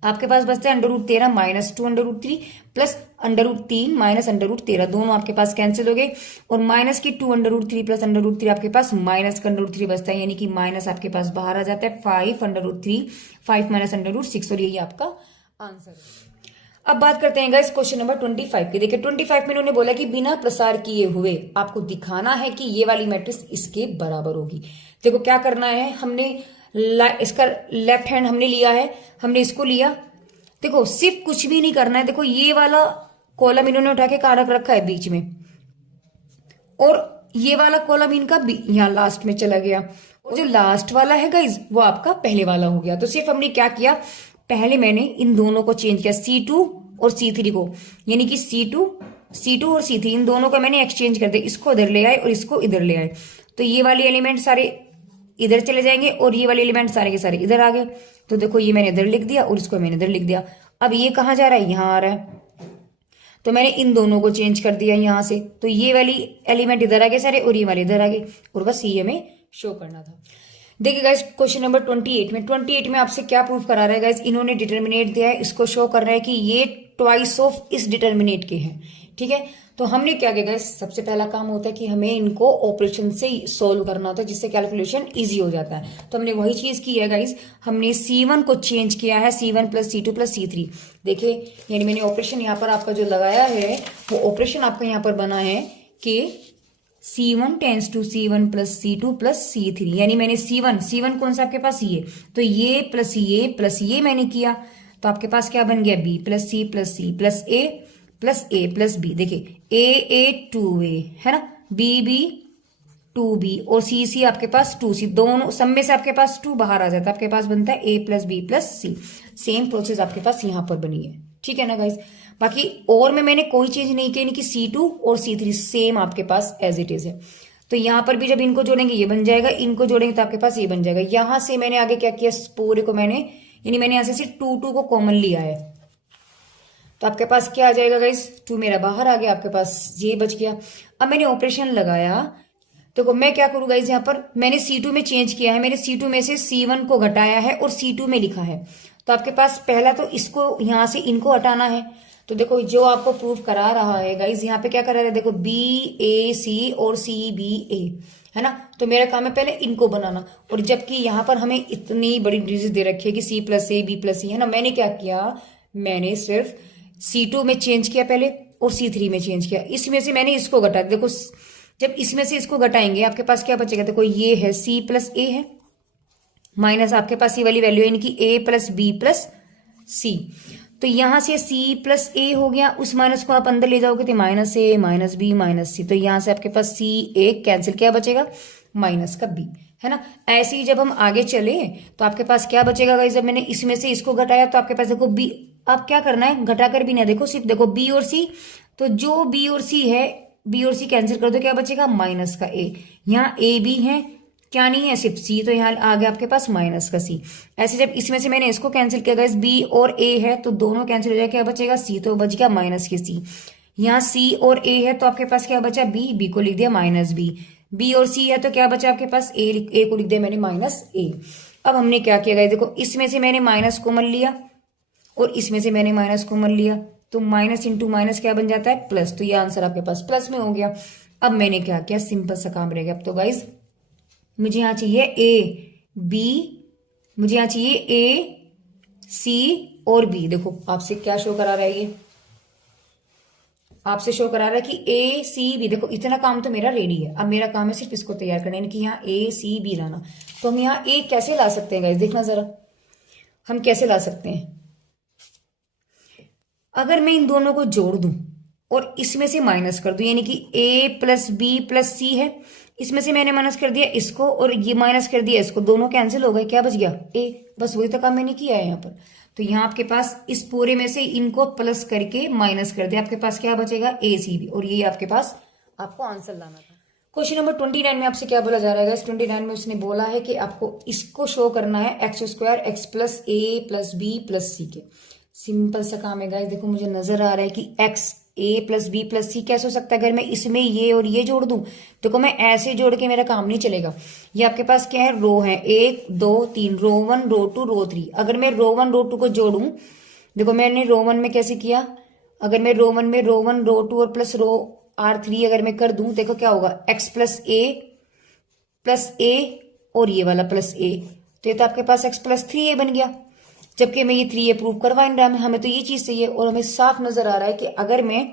आपके पास बचता है √13 माइनस 2 √3 प्लस √3 माइनस √13, दोनों आपके पास कैंसिल हो गए और माइनस की 2 √3 प्लस √3 आपके पास माइनस का √3 बचता है, यानी कि माइनस आपके पास बाहर आ जाता है 5 √3 5 माइनस √6 और यही आपका आंसर है। अब बात करते हैं गाइस क्वेश्चन नंबर 25 की। देखिए 25 में उन्होंने बोला कि बिना प्रसार किए हुए आपको दिखाना है कि ये वाली मैट्रिक्स इसके बराबर होगी। देखो क्या करना है, हमने इसका लेफ्ट हैंड हमने लिया है, हमने इसको लिया। देखो सिर्फ कुछ भी नहीं करना है, देखो ये वाला कॉलम इन्होंने उठा के कहाँ रख रखा है बीच में, और ये वाला कॉलम इनका यहाँ लास्ट में चला गया, और जो लास्ट वाला है गाइज वो आपका पहले वाला हो गया। तो सिर्फ हमने क्या किया, पहले मैंने इन दोनों को चेंज किया, C2 और C3 को, यानी कि C2 और C3 इन दोनों को मैंने एक्सचेंज कर दिया, इसको इधर ले आए और इसको इधर ले आए। तो ये वाले एलिमेंट सारे इधर चले जाएंगे और ये वाले एलिमेंट सारे के सारे इधर आ गए। तो देखो ये मैंने इधर लिख दिया और इसको मैंने इधर लिख दिया। अब ये कहाँ जा रहा है, यहाँ आ रहा है, तो मैंने इन दोनों को चेंज कर दिया यहां से। तो ये वाली एलिमेंट इधर आ गए सारे और ये वाले इधर आ गए, और बस ये हमें शो करना था। देखिए गाइस क्वेश्चन नंबर 28 में आपसे क्या प्रूफ करा रहा है गाइस, इन्होंने डिटर्मिनेट दिया है, इसको शो कर रहा है कि ये ट्वाइस ऑफ इस डिटर्मिनेट के हैं। ठीक है, तो हमने क्या किया गाइस, सबसे पहला काम होता है कि हमें इनको ऑपरेशन से सोल्व करना होता है, जिससे कैलकुलेशन इजी हो जाता है। तो हमने वही चीज की है गाइस, हमने C1 को चेंज किया है C1 plus C2 plus C3। देखिए यानी मैंने ऑपरेशन यहाँ पर आपका जो लगाया है वो ऑपरेशन आपका यहाँ पर बना है कि C1 tense to C1 plus C2 plus C3, यानी मैंने C1 कौन सा आपके पास ये, तो ये प्लस ये मैंने किया, तो आपके पास क्या बन गया B plus C plus C plus A plus B। देखिए A 2A है ना, B 2B और C आपके पास 2C, दोनों सब में से आपके पास 2 बाहर आ जाता है, आपके पास बनता है A plus B plus C। Same process आपके पास यहाँ पर बनी है। ठीक है ना गाइस, बाकी और में मैंने कोई चेंज नहीं की, कि C2 और C3 सेम आपके पास एज इट इज है। तो यहाँ पर भी जब इनको जोड़ेंगे ये बन जाएगा, इनको जोड़ेंगे तो आपके पास ये बन जाएगा। यहां से मैंने आगे क्या किया, पूरे को मैंने यानी मैंने यहां से सिर्फ 2 को कॉमन लिया है, तो आपके पास क्या आ जाएगा गाइस, 2 मेरा बाहर आ गया, आपके पास ये बच गया। अब मैंने ऑपरेशन लगाया, तो मैं क्या करूँ गाइस, यहाँ पर मैंने C2 में चेंज किया है, मैंने C2 में से C1 को घटाया है और C2 में लिखा है। तो आपके पास पहला तो इसको यहां से इनको हटाना है। तो देखो जो आपको प्रूफ करा रहा है गाइस, यहाँ पे क्या करा रहा है, देखो BAC और CBA है ना, तो मेरा काम है पहले इनको बनाना। और जबकि यहाँ पर हमें इतनी बड़ी डिजिट दे रखी है कि C plus A B plus C है ना, मैंने क्या किया, मैंने सिर्फ C2 में चेंज किया पहले और C3 में चेंज किया, इसमें से मैंने इसको घटा दिया। देखो जब इसमें से इसको घटाएंगे आपके पास क्या बचेगा, देखो ये है C प्लस A है, माइनस आपके पास ये वाली वैल्यू है, यानी कि A plus B plus C। तो यहां से C प्लस A हो गया, उस माइनस को आप अंदर ले जाओगे तो minus A minus B minus C। तो यहां से आपके पास C A कैंसिल, क्या बचेगा माइनस का B है ना। ऐसे ही जब हम आगे चले तो आपके पास क्या बचेगा गाइस, जब मैंने इसमें से इसको घटाया तो आपके पास देखो B, आप क्या करना है घटा कर भी ना देखो, सिर्फ देखो B और C, तो जो B और C है B और C कैंसिल कर दो, क्या बचेगा माइनस का A। यहाँ A B है, क्या नहीं है सिर्फ C, तो यहाँ आ गया आपके पास माइनस का C। ऐसे जब इसमें से मैंने इसको कैंसिल किया गाइस, B और A है तो दोनों कैंसिल हो जाएगा, क्या बचेगा C, तो बच गया माइनस के C। यहाँ C और A है तो आपके पास क्या बचा B को लिख दिया माइनस B और C है तो क्या बचा आपके पास A को लिख दिया मैंने माइनस A। अब हमने क्या किया गाइस, देखो इसमें से मैंने माइनस कॉमन लिया और इसमें से मैंने माइनस कॉमन लिया, तो माइनस इंटू माइनस क्या बन जाता है प्लस, तो ये आंसर आपके पास प्लस में हो गया। अब मैंने क्या किया, सिंपल सा काम रह गया। अब तो गाइस मुझे यहाँ चाहिए मुझे यहाँ चाहिए A C और B। देखो आपसे क्या शो करा रहा है, ये आपसे शो करा रहा है कि A C B। देखो इतना काम तो मेरा रेडी है, अब मेरा काम है सिर्फ इसको तैयार करना, यानी कि यहाँ A C B लाना। तो हम यहाँ A कैसे ला सकते हैं गाइस, देखना जरा, हम कैसे ला सकते हैं? अगर मैं इन दोनों को जोड़ दूं और इसमें से माइनस कर दूं, यानी कि a प्लस बी प्लस सी है, इसमें से मैंने माइनस कर दिया इसको और ये माइनस कर दिया इसको, दोनों कैंसिल हो गए, क्या बच गया? a। बस वही तो काम मैंने किया है यहाँ पर। तो यहाँ आपके पास इस पूरे में से इनको प्लस करके माइनस कर दिया, आपके पास क्या बचेगा? a c b। और ये आपके पास आपको आंसर लाना था। क्वेश्चन नंबर 29 में आपसे क्या बोला जा रहा है? 29 में उसने बोला है कि आपको इसको शो करना है x square x plus a plus B plus सी के। सिंपल सा काम है गाइस। देखो मुझे नजर आ रहा है कि एक्स ए प्लस बी प्लस सी कैसे हो सकता है? अगर मैं इसमें ये और ये जोड़ दूं, देखो मैं ऐसे जोड़ के मेरा काम नहीं चलेगा। ये आपके पास क्या है? रो है 1 2 3, रो 1 रो 2 रो 3। अगर मैं रो 1 रो 2 को जोड़ूं, देखो मैंने रो 1 में कैसे किया, अगर मैं रो 1 में रो 1 रो 2 और प्लस रो R3 अगर मैं कर दूं, देखो क्या होगा? एक्स प्लस ए और ये वाला प्लस ए, तो ये तो आपके पास एक्स प्लस 3a बन गया। जबकि मैं ये 3a प्रूव करवा नहीं रहा, हमें तो ये चीज चाहिए। और हमें साफ नजर आ रहा है कि अगर मैं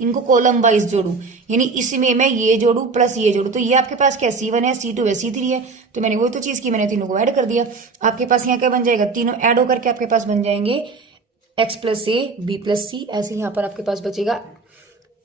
इनको कॉलम वाइज जोड़ू, यानी इसमें मैं ये जोड़ू प्लस ये जोड़ू, तो ये आपके पास क्या? C1 है, C2 है, C3 है। तो मैंने वही तो चीज की, मैंने तीनों को ऐड कर दिया। आपके पास यहाँ क्या बन जाएगा? तीनों ऐड होकर के आपके पास बन जाएंगे x plus a b plus c. ऐसे यहाँ पर आपके पास बचेगा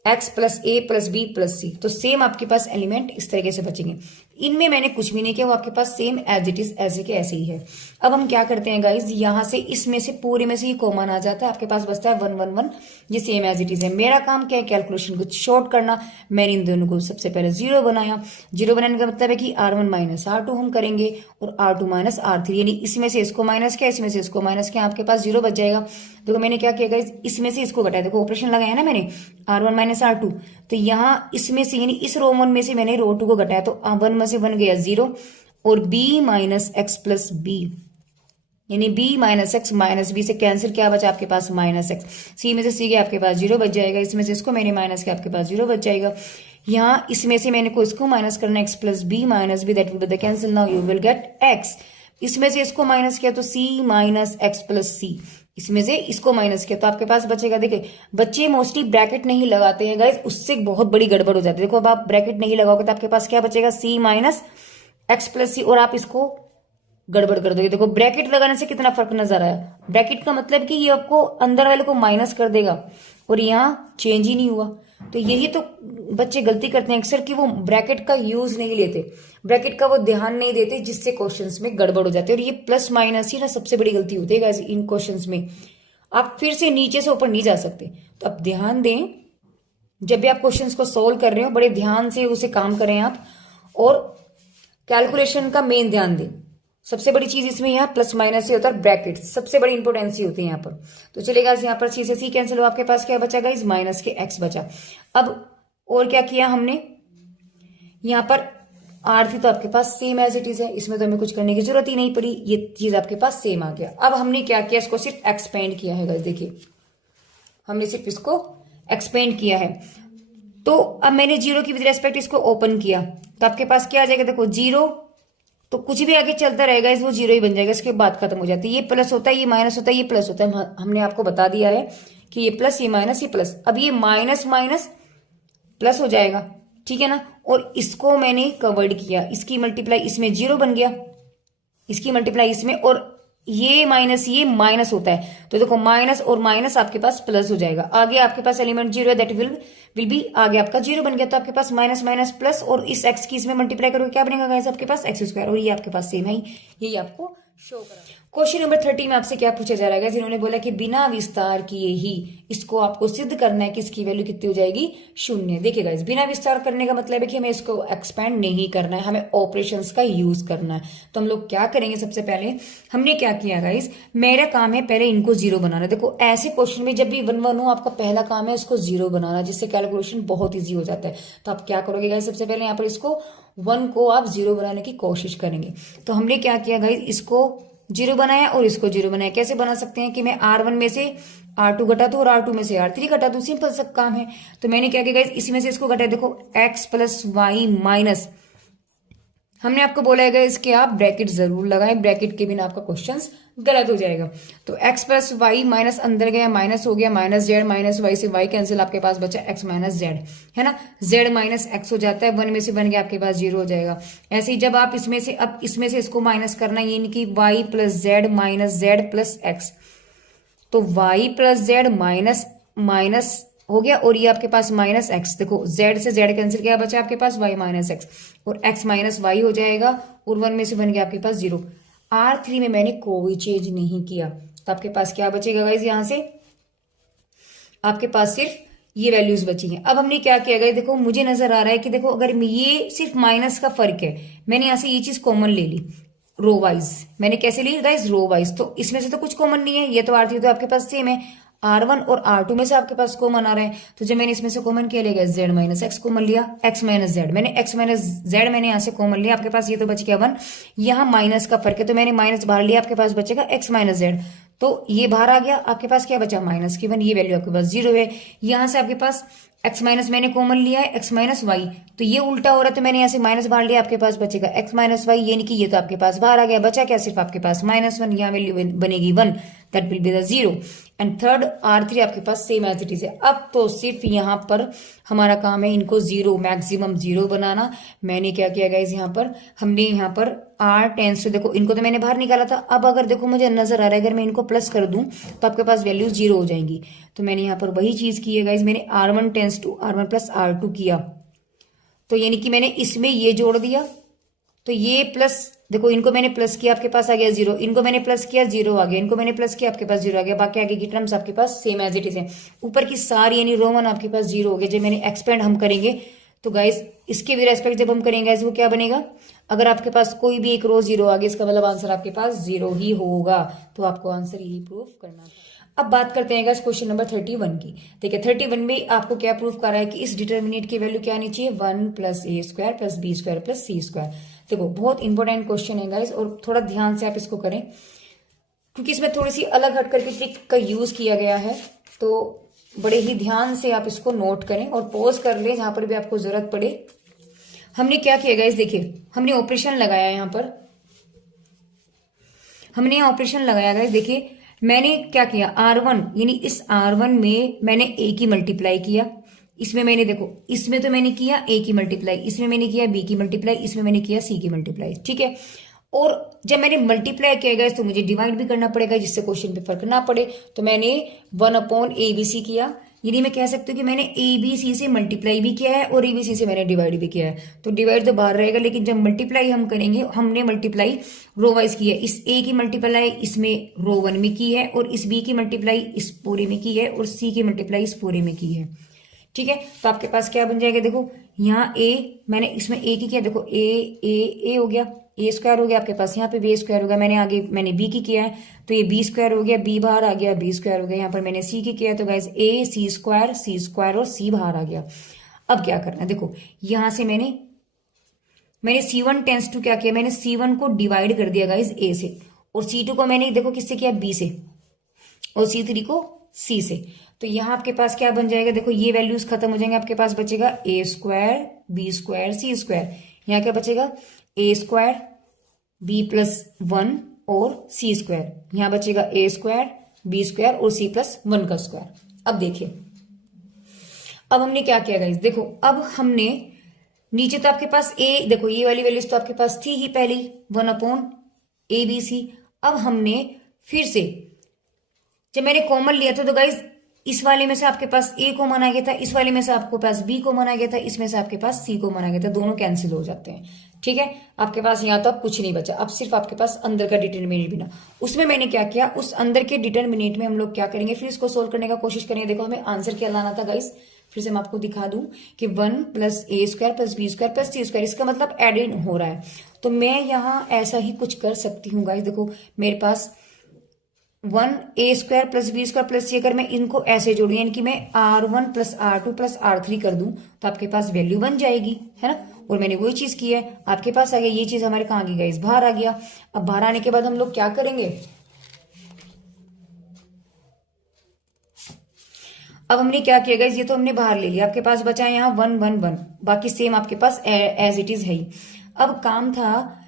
x plus a plus B plus c. तो सेम आपके पास एलिमेंट इस तरीके से बचेंगे। इनमें मैंने कुछ भी नहीं किया, वो आपके पास सेम एज इट इज ऐसे के ऐसे ही है। अब हम क्या करते हैं गाइज, यहां से इसमें से पूरे में से ये कॉमन आ जाता है, आपके पास बचता है 1 1 1। ये सेम एज इट इज है। मेरा काम क्या है? कैलकुलेशन को शॉर्ट करना। मैंने इन दोनों को सबसे पहले 0 बनाया। 0 बनाने का मतलब है कि R1 माइनस R2 हम करेंगे और R2 माइनस R3, यानी इसमें से इसको माइनस किया, इसमें से इसको माइनस किया, आपके पास 0 बच जाएगा। देखो मैंने क्या किया गाइज, इसमें से इसको घटाया, देखो ऑपरेशन लगाया ना मैंने, R1 माइनस R2। तो यहाँ इसमें से यानी इस रो 1 में से मैंने रो 2 को घटाया, तो 1 में से 1 गया 0 और b minus X plus B, यानी b minus X minus B से कैंसिल क्या बचा आपके पास? Minus x. सी में से सी गया, आपके पास 0 बच जाएगा। इसमें से इसको मैंने माइनस किया, आपके पास 0 बच जाएगा। यहाँ इसमें से मैंने को इसको माइनस करना, X plus B minus B, that will be the cancel. Now you will get X. इसमें से इसको माइनस किया तो c minus X plus C, इसमें से इसको माइनस किया तो आपके पास बचेगा। देखिए बच्चे मोस्टली ब्रैकेट नहीं लगाते हैं गाइस, उससे बहुत बड़ी गड़बड़ हो जाती है। देखो अब आप ब्रैकेट नहीं लगाओगे तो आपके पास क्या बचेगा? c माइनस एक्स प्लस सी, और आप इसको गड़बड़ कर दोगे। देखो ब्रैकेट लगाने से कितना फर्क नजर आया। ब्रैकेट का मतलब कि ये आपको अंदर वाले को माइनस कर देगा और यहाँ चेंज ही नहीं हुआ। तो यही तो बच्चे गलती करते हैं अक्सर कि वो ब्रैकेट का यूज नहीं लेते, ब्रैकेट का वो ध्यान नहीं देते, जिससे क्वेश्चंस में गड़बड़ हो जाती है। और ये प्लस माइनस ही ना सबसे बड़ी गलती होती है इन क्वेश्चंस में। आप फिर से नीचे से ऊपर नहीं जा सकते। तो आप ध्यान दें, जब भी आप क्वेश्चंस को सोल्व कर रहे हो बड़े ध्यान से उसे काम करें आप, और कैलकुलेशन का मेन ध्यान दें। सबसे बड़ी चीज इसमें यहाँ प्लस माइनस से होता है, ब्रैकेट सबसे बड़ी इंपोर्टेंसी होती है यहाँ पर। तो चलेगा यहाँ पर सी से सी कैंसिल हो, आपके पास क्या बचा गाइस? माइनस के एक्स बचा। अब और क्या किया हमने, यहाँ पर आर थी तो आपके पास सेम एज इट इज है, इसमें तो हमें कुछ करने की जरूरत ही नहीं पड़ी, ये चीज आपके पास सेम आ गया। अब हमने क्या किया, इसको सिर्फ एक्सपेंड किया है गाइस। देखिए हमने सिर्फ इसको एक्सपेंड किया है। तो अब मैंने 0 की विद रेस्पेक्ट इसको ओपन किया तो आपके पास क्या आ जाएगा? देखो 0 तो कुछ भी आगे चलता रहेगा इस वो 0 ही बन जाएगा, इसके बाद खत्म हो जाती है। ये प्लस होता है, ये माइनस होता है, ये प्लस होता है। हमने आपको बता दिया है कि ये प्लस, ये माइनस, ये प्लस। अब ये माइनस माइनस प्लस हो जाएगा, ठीक है ना। और इसको मैंने कवर्ड किया, इसकी मल्टीप्लाई इसमें 0 बन गया, इसकी मल्टीप्लाई इसमें, और ये माइनस होता है तो देखो माइनस और माइनस आपके पास प्लस हो जाएगा। आगे आपके पास एलिमेंट 0 है, दैट विल बी, आगे आपका 0 बन गया तो आपके पास माइनस माइनस प्लस, और इस एक्स की इसमें मल्टीप्लाई करोगे क्या बनेगा गाइस? आपके पास एक्स स्क्वायर, और ये आपके पास सेम है, यही आपको शो करा। क्वेश्चन नंबर 30 में आपसे क्या पूछा जा रहा है? जिन्होंने बोला कि बिना विस्तार किए ही इसको आपको सिद्ध करना है कि इसकी वैल्यू कितनी हो जाएगी? 0। देखिए गाइस, बिना विस्तार करने का मतलब है कि हमें इसको एक्सपेंड नहीं करना है, हमें ऑपरेशंस का यूज करना है। तो हम लोग क्या करेंगे, सबसे पहले हमने क्या किया गाइस, मेरा काम है पहले इनको 0 बनाना। देखो ऐसे क्वेश्चन में जब भी 1 1 हो, आपका पहला काम है इसको 0 बनाना, जिससे कैलकुलेशन बहुत ईजी हो जाता है। तो आप क्या करोगे गाइस, सबसे पहले यहाँ पर इसको 1 को आप 0 बनाने की कोशिश करेंगे। तो हमने क्या किया गाइस, इसको 0 बनाया और इसको 0 बनाया। कैसे बना सकते हैं कि मैं R1 में से R2 घटा दूं और R2 में से R3 घटा दूं, सिंपल सा काम है। तो मैंने क्या किया गाइस, इसमें से इसको घटाया, देखो x प्लस वाई माइनस, हमने आपको बोला है इसके आप ब्रैकेट जरूर लगाएं, ब्रैकेट के बिना आपका क्वेश्चन गलत हो जाएगा। तो x प्लस वाई माइनस अंदर गया माइनस हो गया माइनस जेड माइनस वाई से वाई कैंसिल, आपके पास बचा x माइनस जेड, है ना। z माइनस एक्स हो जाता है, 1 में से बन गया आपके पास 0 हो जाएगा। ऐसे ही जब आप इसमें से अब इसमें से इसको माइनस करना है, यानी कि y plus Z minus Z plus x, तो y plus Z minus minus हो गया और ये आपके पास माइनस एक्स, देखो z से z कैंसिल किया, बचा आपके पास y माइनस एक्स और x माइनस वाई हो जाएगा और 1 में से बन गया आपके पास 0। R3 में मैंने कोई चेंज नहीं किया, तो आपके पास क्या बचेगा गाइज, यहां से आपके पास सिर्फ ये वैल्यूज बची हैं। अब हमने क्या किया गाइज, देखो मुझे नजर आ रहा है कि देखो अगर ये सिर्फ माइनस का फर्क है, मैंने यहां से ये चीज कॉमन ले ली रो वाइज। मैंने कैसे ली गाइज, रो वाइज, तो इसमें से तो कुछ कॉमन नहीं है, ये तो R3 तो आपके पास सेम है, R1 और R2 में से आपके पास कॉमन आ रहे हैं। तो जब मैंने इसमें से कॉमन किया लेगा z माइनस एक्स कॉमन लिया, x माइनस जेड, मैंने x माइनस जेड मैंने यहां से कॉमन लिया, आपके पास ये तो बच गया 1, यहाँ माइनस का फर्क है तो मैंने माइनस बाहर लिया, आपके पास बचेगा x माइनस जेड, तो ये बाहर आ गया, आपके पास क्या बचा माइनस की 1, ये वैल्यू आपके पास 0 है। यहां से आपके पास x माइनस मैंने कॉमन लिया है x माइनस वाई, तो ये उल्टा हो रहा है तो मैंने यहाँ से माइनस बाहर लिया, आपके पास बचेगा x माइनस वाई, यानी कि ये तो आपके पास बाहर आ गया, बचा क्या सिर्फ आपके पास -1, यहाँ वैल्यू बनेगी 1, that will be the 0। And third R3 आपके पास सेम एज इट इज है। अब तो सिर्फ यहाँ पर हमारा काम है इनको 0 मैक्सिमम 0 बनाना। मैंने क्या किया गाइस, यहाँ पर हमने यहाँ पर R टेंस टू, देखो इनको तो मैंने बाहर निकाला था, अब अगर देखो मुझे नजर आ रहा है अगर मैं इनको प्लस कर दूं तो आपके पास वैल्यू 0 हो जाएंगी, तो मैंने यहाँ पर वही चीज की है गाइस, मैंने R1 tense to R1 plus R2 किया, तो यानी कि मैंने इसमें ये जोड़ दिया, तो ये प्लस, देखो इनको मैंने प्लस किया आपके पास आ गया 0, इनको मैंने प्लस किया 0 आ गया, इनको मैंने प्लस किया आपके पास 0 आ गया, बाकी आगे की टर्म्स आपके पास सेम एज इट इज है। ऊपर की सारी यानी रोमन आपके पास 0 हो गया। जब मैंने एक्सपेंड हम करेंगे तो गाइस इसके भी रेस्पेक्ट जब हम करेंगे गाइस वो क्या बनेगा, अगर आपके पास कोई भी एक रो 0 आ गया इसका मतलब आंसर आपके पास 0 ही होगा, तो आपको आंसर यही प्रूव करना है। अब बात करते हैं क्वेश्चन नंबर 31 की। ठीक है, 31 में आपको क्या प्रूफ कर रहा है कि इस डिटर्मिनेंट की वैल्यू क्या आनी चाहिए, 1 plus a square plus B square plus c square. देखो बहुत इंपॉर्टेंट क्वेश्चन है गाइस, और थोड़ा ध्यान से आप इसको करें क्योंकि इसमें थोड़ी सी अलग हट करके ट्रिक का यूज किया गया है, तो बड़े ही ध्यान से आप इसको नोट करें और पॉज कर ले जहां पर भी आपको जरूरत पड़े। हमने क्या किया गाइस, देखिए हमने ऑपरेशन लगाया यहाँ पर, हमने ऑपरेशन लगाया गाइस, देखिए मैंने क्या किया, R1 यानी इस R1 में मैंने a की मल्टीप्लाई किया, इसमें मैंने देखो इसमें तो मैंने किया a की मल्टीप्लाई, इसमें मैंने किया b की मल्टीप्लाई, इसमें मैंने किया c की मल्टीप्लाई। ठीक है, और जब मैंने मल्टीप्लाई किया गया तो मुझे डिवाइड भी करना पड़ेगा जिससे क्वेश्चन पे फर्क ना पड़े, तो मैंने 1/ABC किया, यानी मैं कह सकती हूँ कि मैंने ABC से मल्टीप्लाई भी किया है और ABC से मैंने डिवाइड भी किया है, तो डिवाइड तो बाहर रहेगा, लेकिन जब मल्टीप्लाई हम करेंगे, हमने मल्टीप्लाई रो वाइज की है, इस A की मल्टीप्लाई इसमें रो 1 में की है और इस B की मल्टीप्लाई इस पूरे में की है और C की मल्टीप्लाई इस पूरे में की है। ठीक है, तो आपके पास क्या बन जाएगा, देखो यहाँ A मैंने इसमें A की किया, देखो A हो गया, ए स्क्वायर हो गया आपके पास, यहाँ पे बी स्क्वायर हो गया, मैंने आगे मैंने बी की किया है तो ये बी स्क्वायर हो गया, बी बाहर आ गया, बी स्क्वायर हो गया, यहाँ पर मैंने सी की किया है तो गाइज ए सी स्क्वायर और सी बाहर आ गया। अब क्या करना है, देखो यहां से मैंने C1 टेंस टू क्या किया, मैंने C1 को डिवाइड कर दिया गाइज ए से, और C2 को मैंने देखो किससे किया, बी से, और C3 को सी से, तो यहाँ आपके पास क्या बन जाएगा, देखो ये वैल्यूज खत्म हो जाएंगे, आपके पास बचेगा ए स्क्वायर बी स्क्वायर सी स्क्वायर, यहाँ क्या बचेगा ए स्क्वायर बी प्लस 1 और सी स्क्वायर, यहां बचेगा ए स्क्वायर बी स्क्वायर और सी प्लस 1 का स्क्वायर। अब देखिए अब हमने क्या किया गाइस, देखो अब हमने नीचे तो आपके पास ए, देखो ये वाली वैल्यूज तो आपके पास थी ही पहली 1/ABC। अब हमने फिर से जब मैंने कॉमन लिया था तो गाइज इस वाले में से आपके पास ए कॉमन आ गया था, इस वाले में से आपके पास बी कॉमन आ गया था, इसमें से आपके पास सी कॉमन आ गया था, दोनों कैंसिल हो जाते हैं। ठीक है, आपके पास यहाँ तो अब कुछ नहीं बचा, अब सिर्फ आपके पास अंदर का डिटर्मिनेंट बिना, उसमें मैंने क्या किया, उस अंदर के डिटर्मिनेंट में हम लोग क्या करेंगे, फिर इसको सोल्व करने का कोशिश करेंगे। देखो हमें आंसर क्या लाना था गाइस, फिर से मैं आपको दिखा दूं कि 1 plus a square plus B square plus c square, इसका मतलब एडेड हो रहा है, तो मैं यहाँ ऐसा ही कुछ कर सकती हूँ गाइस। देखो मेरे पास 1 a square plus B square plus c, अगर मैं इनको ऐसे जोड़ू यानी कि मैं R1 plus R2 plus R3 कर दूं तो आपके पास वैल्यू बन जाएगी, है ना, और मैंने वही चीज की है, आपके पास आ गया, ये चीज हमारे कहाँ गई गाइस, बाहर आ गया। अब बाहर आने के बाद हम लोग क्या करेंगे, अब हमने क्या किया गाइस, ये तो हमने बाहर ले लिया, आपके पास बचा है यहाँ 1 1 1, बाकी सेम आपके पास एज इट इज है ही। अब काम था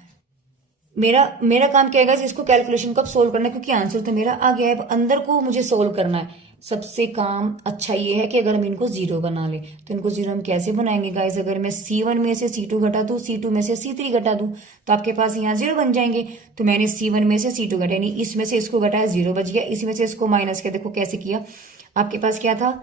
मेरा मेरा काम क्या है, इसको कैलकुलेशन को अब सोल्व करना है, क्योंकि आंसर तो मेरा आ गया है। अब अंदर को मुझे सोल्व करना है। सबसे काम अच्छा ये है कि अगर हम इनको जीरो बना ले, तो इनको जीरो हम कैसे बनाएंगे गाइस? अगर मैं C1 में से C2 घटा दूं, C2 में से C3 घटा दूं, तो आपके पास यहाँ जीरो बन जाएंगे। तो मैंने C1 में से C2 घटा, यानी इसमें से इसको घटाया, जीरो बच गया। इसमें से इसको माइनस किया, देखो कैसे किया। आपके पास क्या था,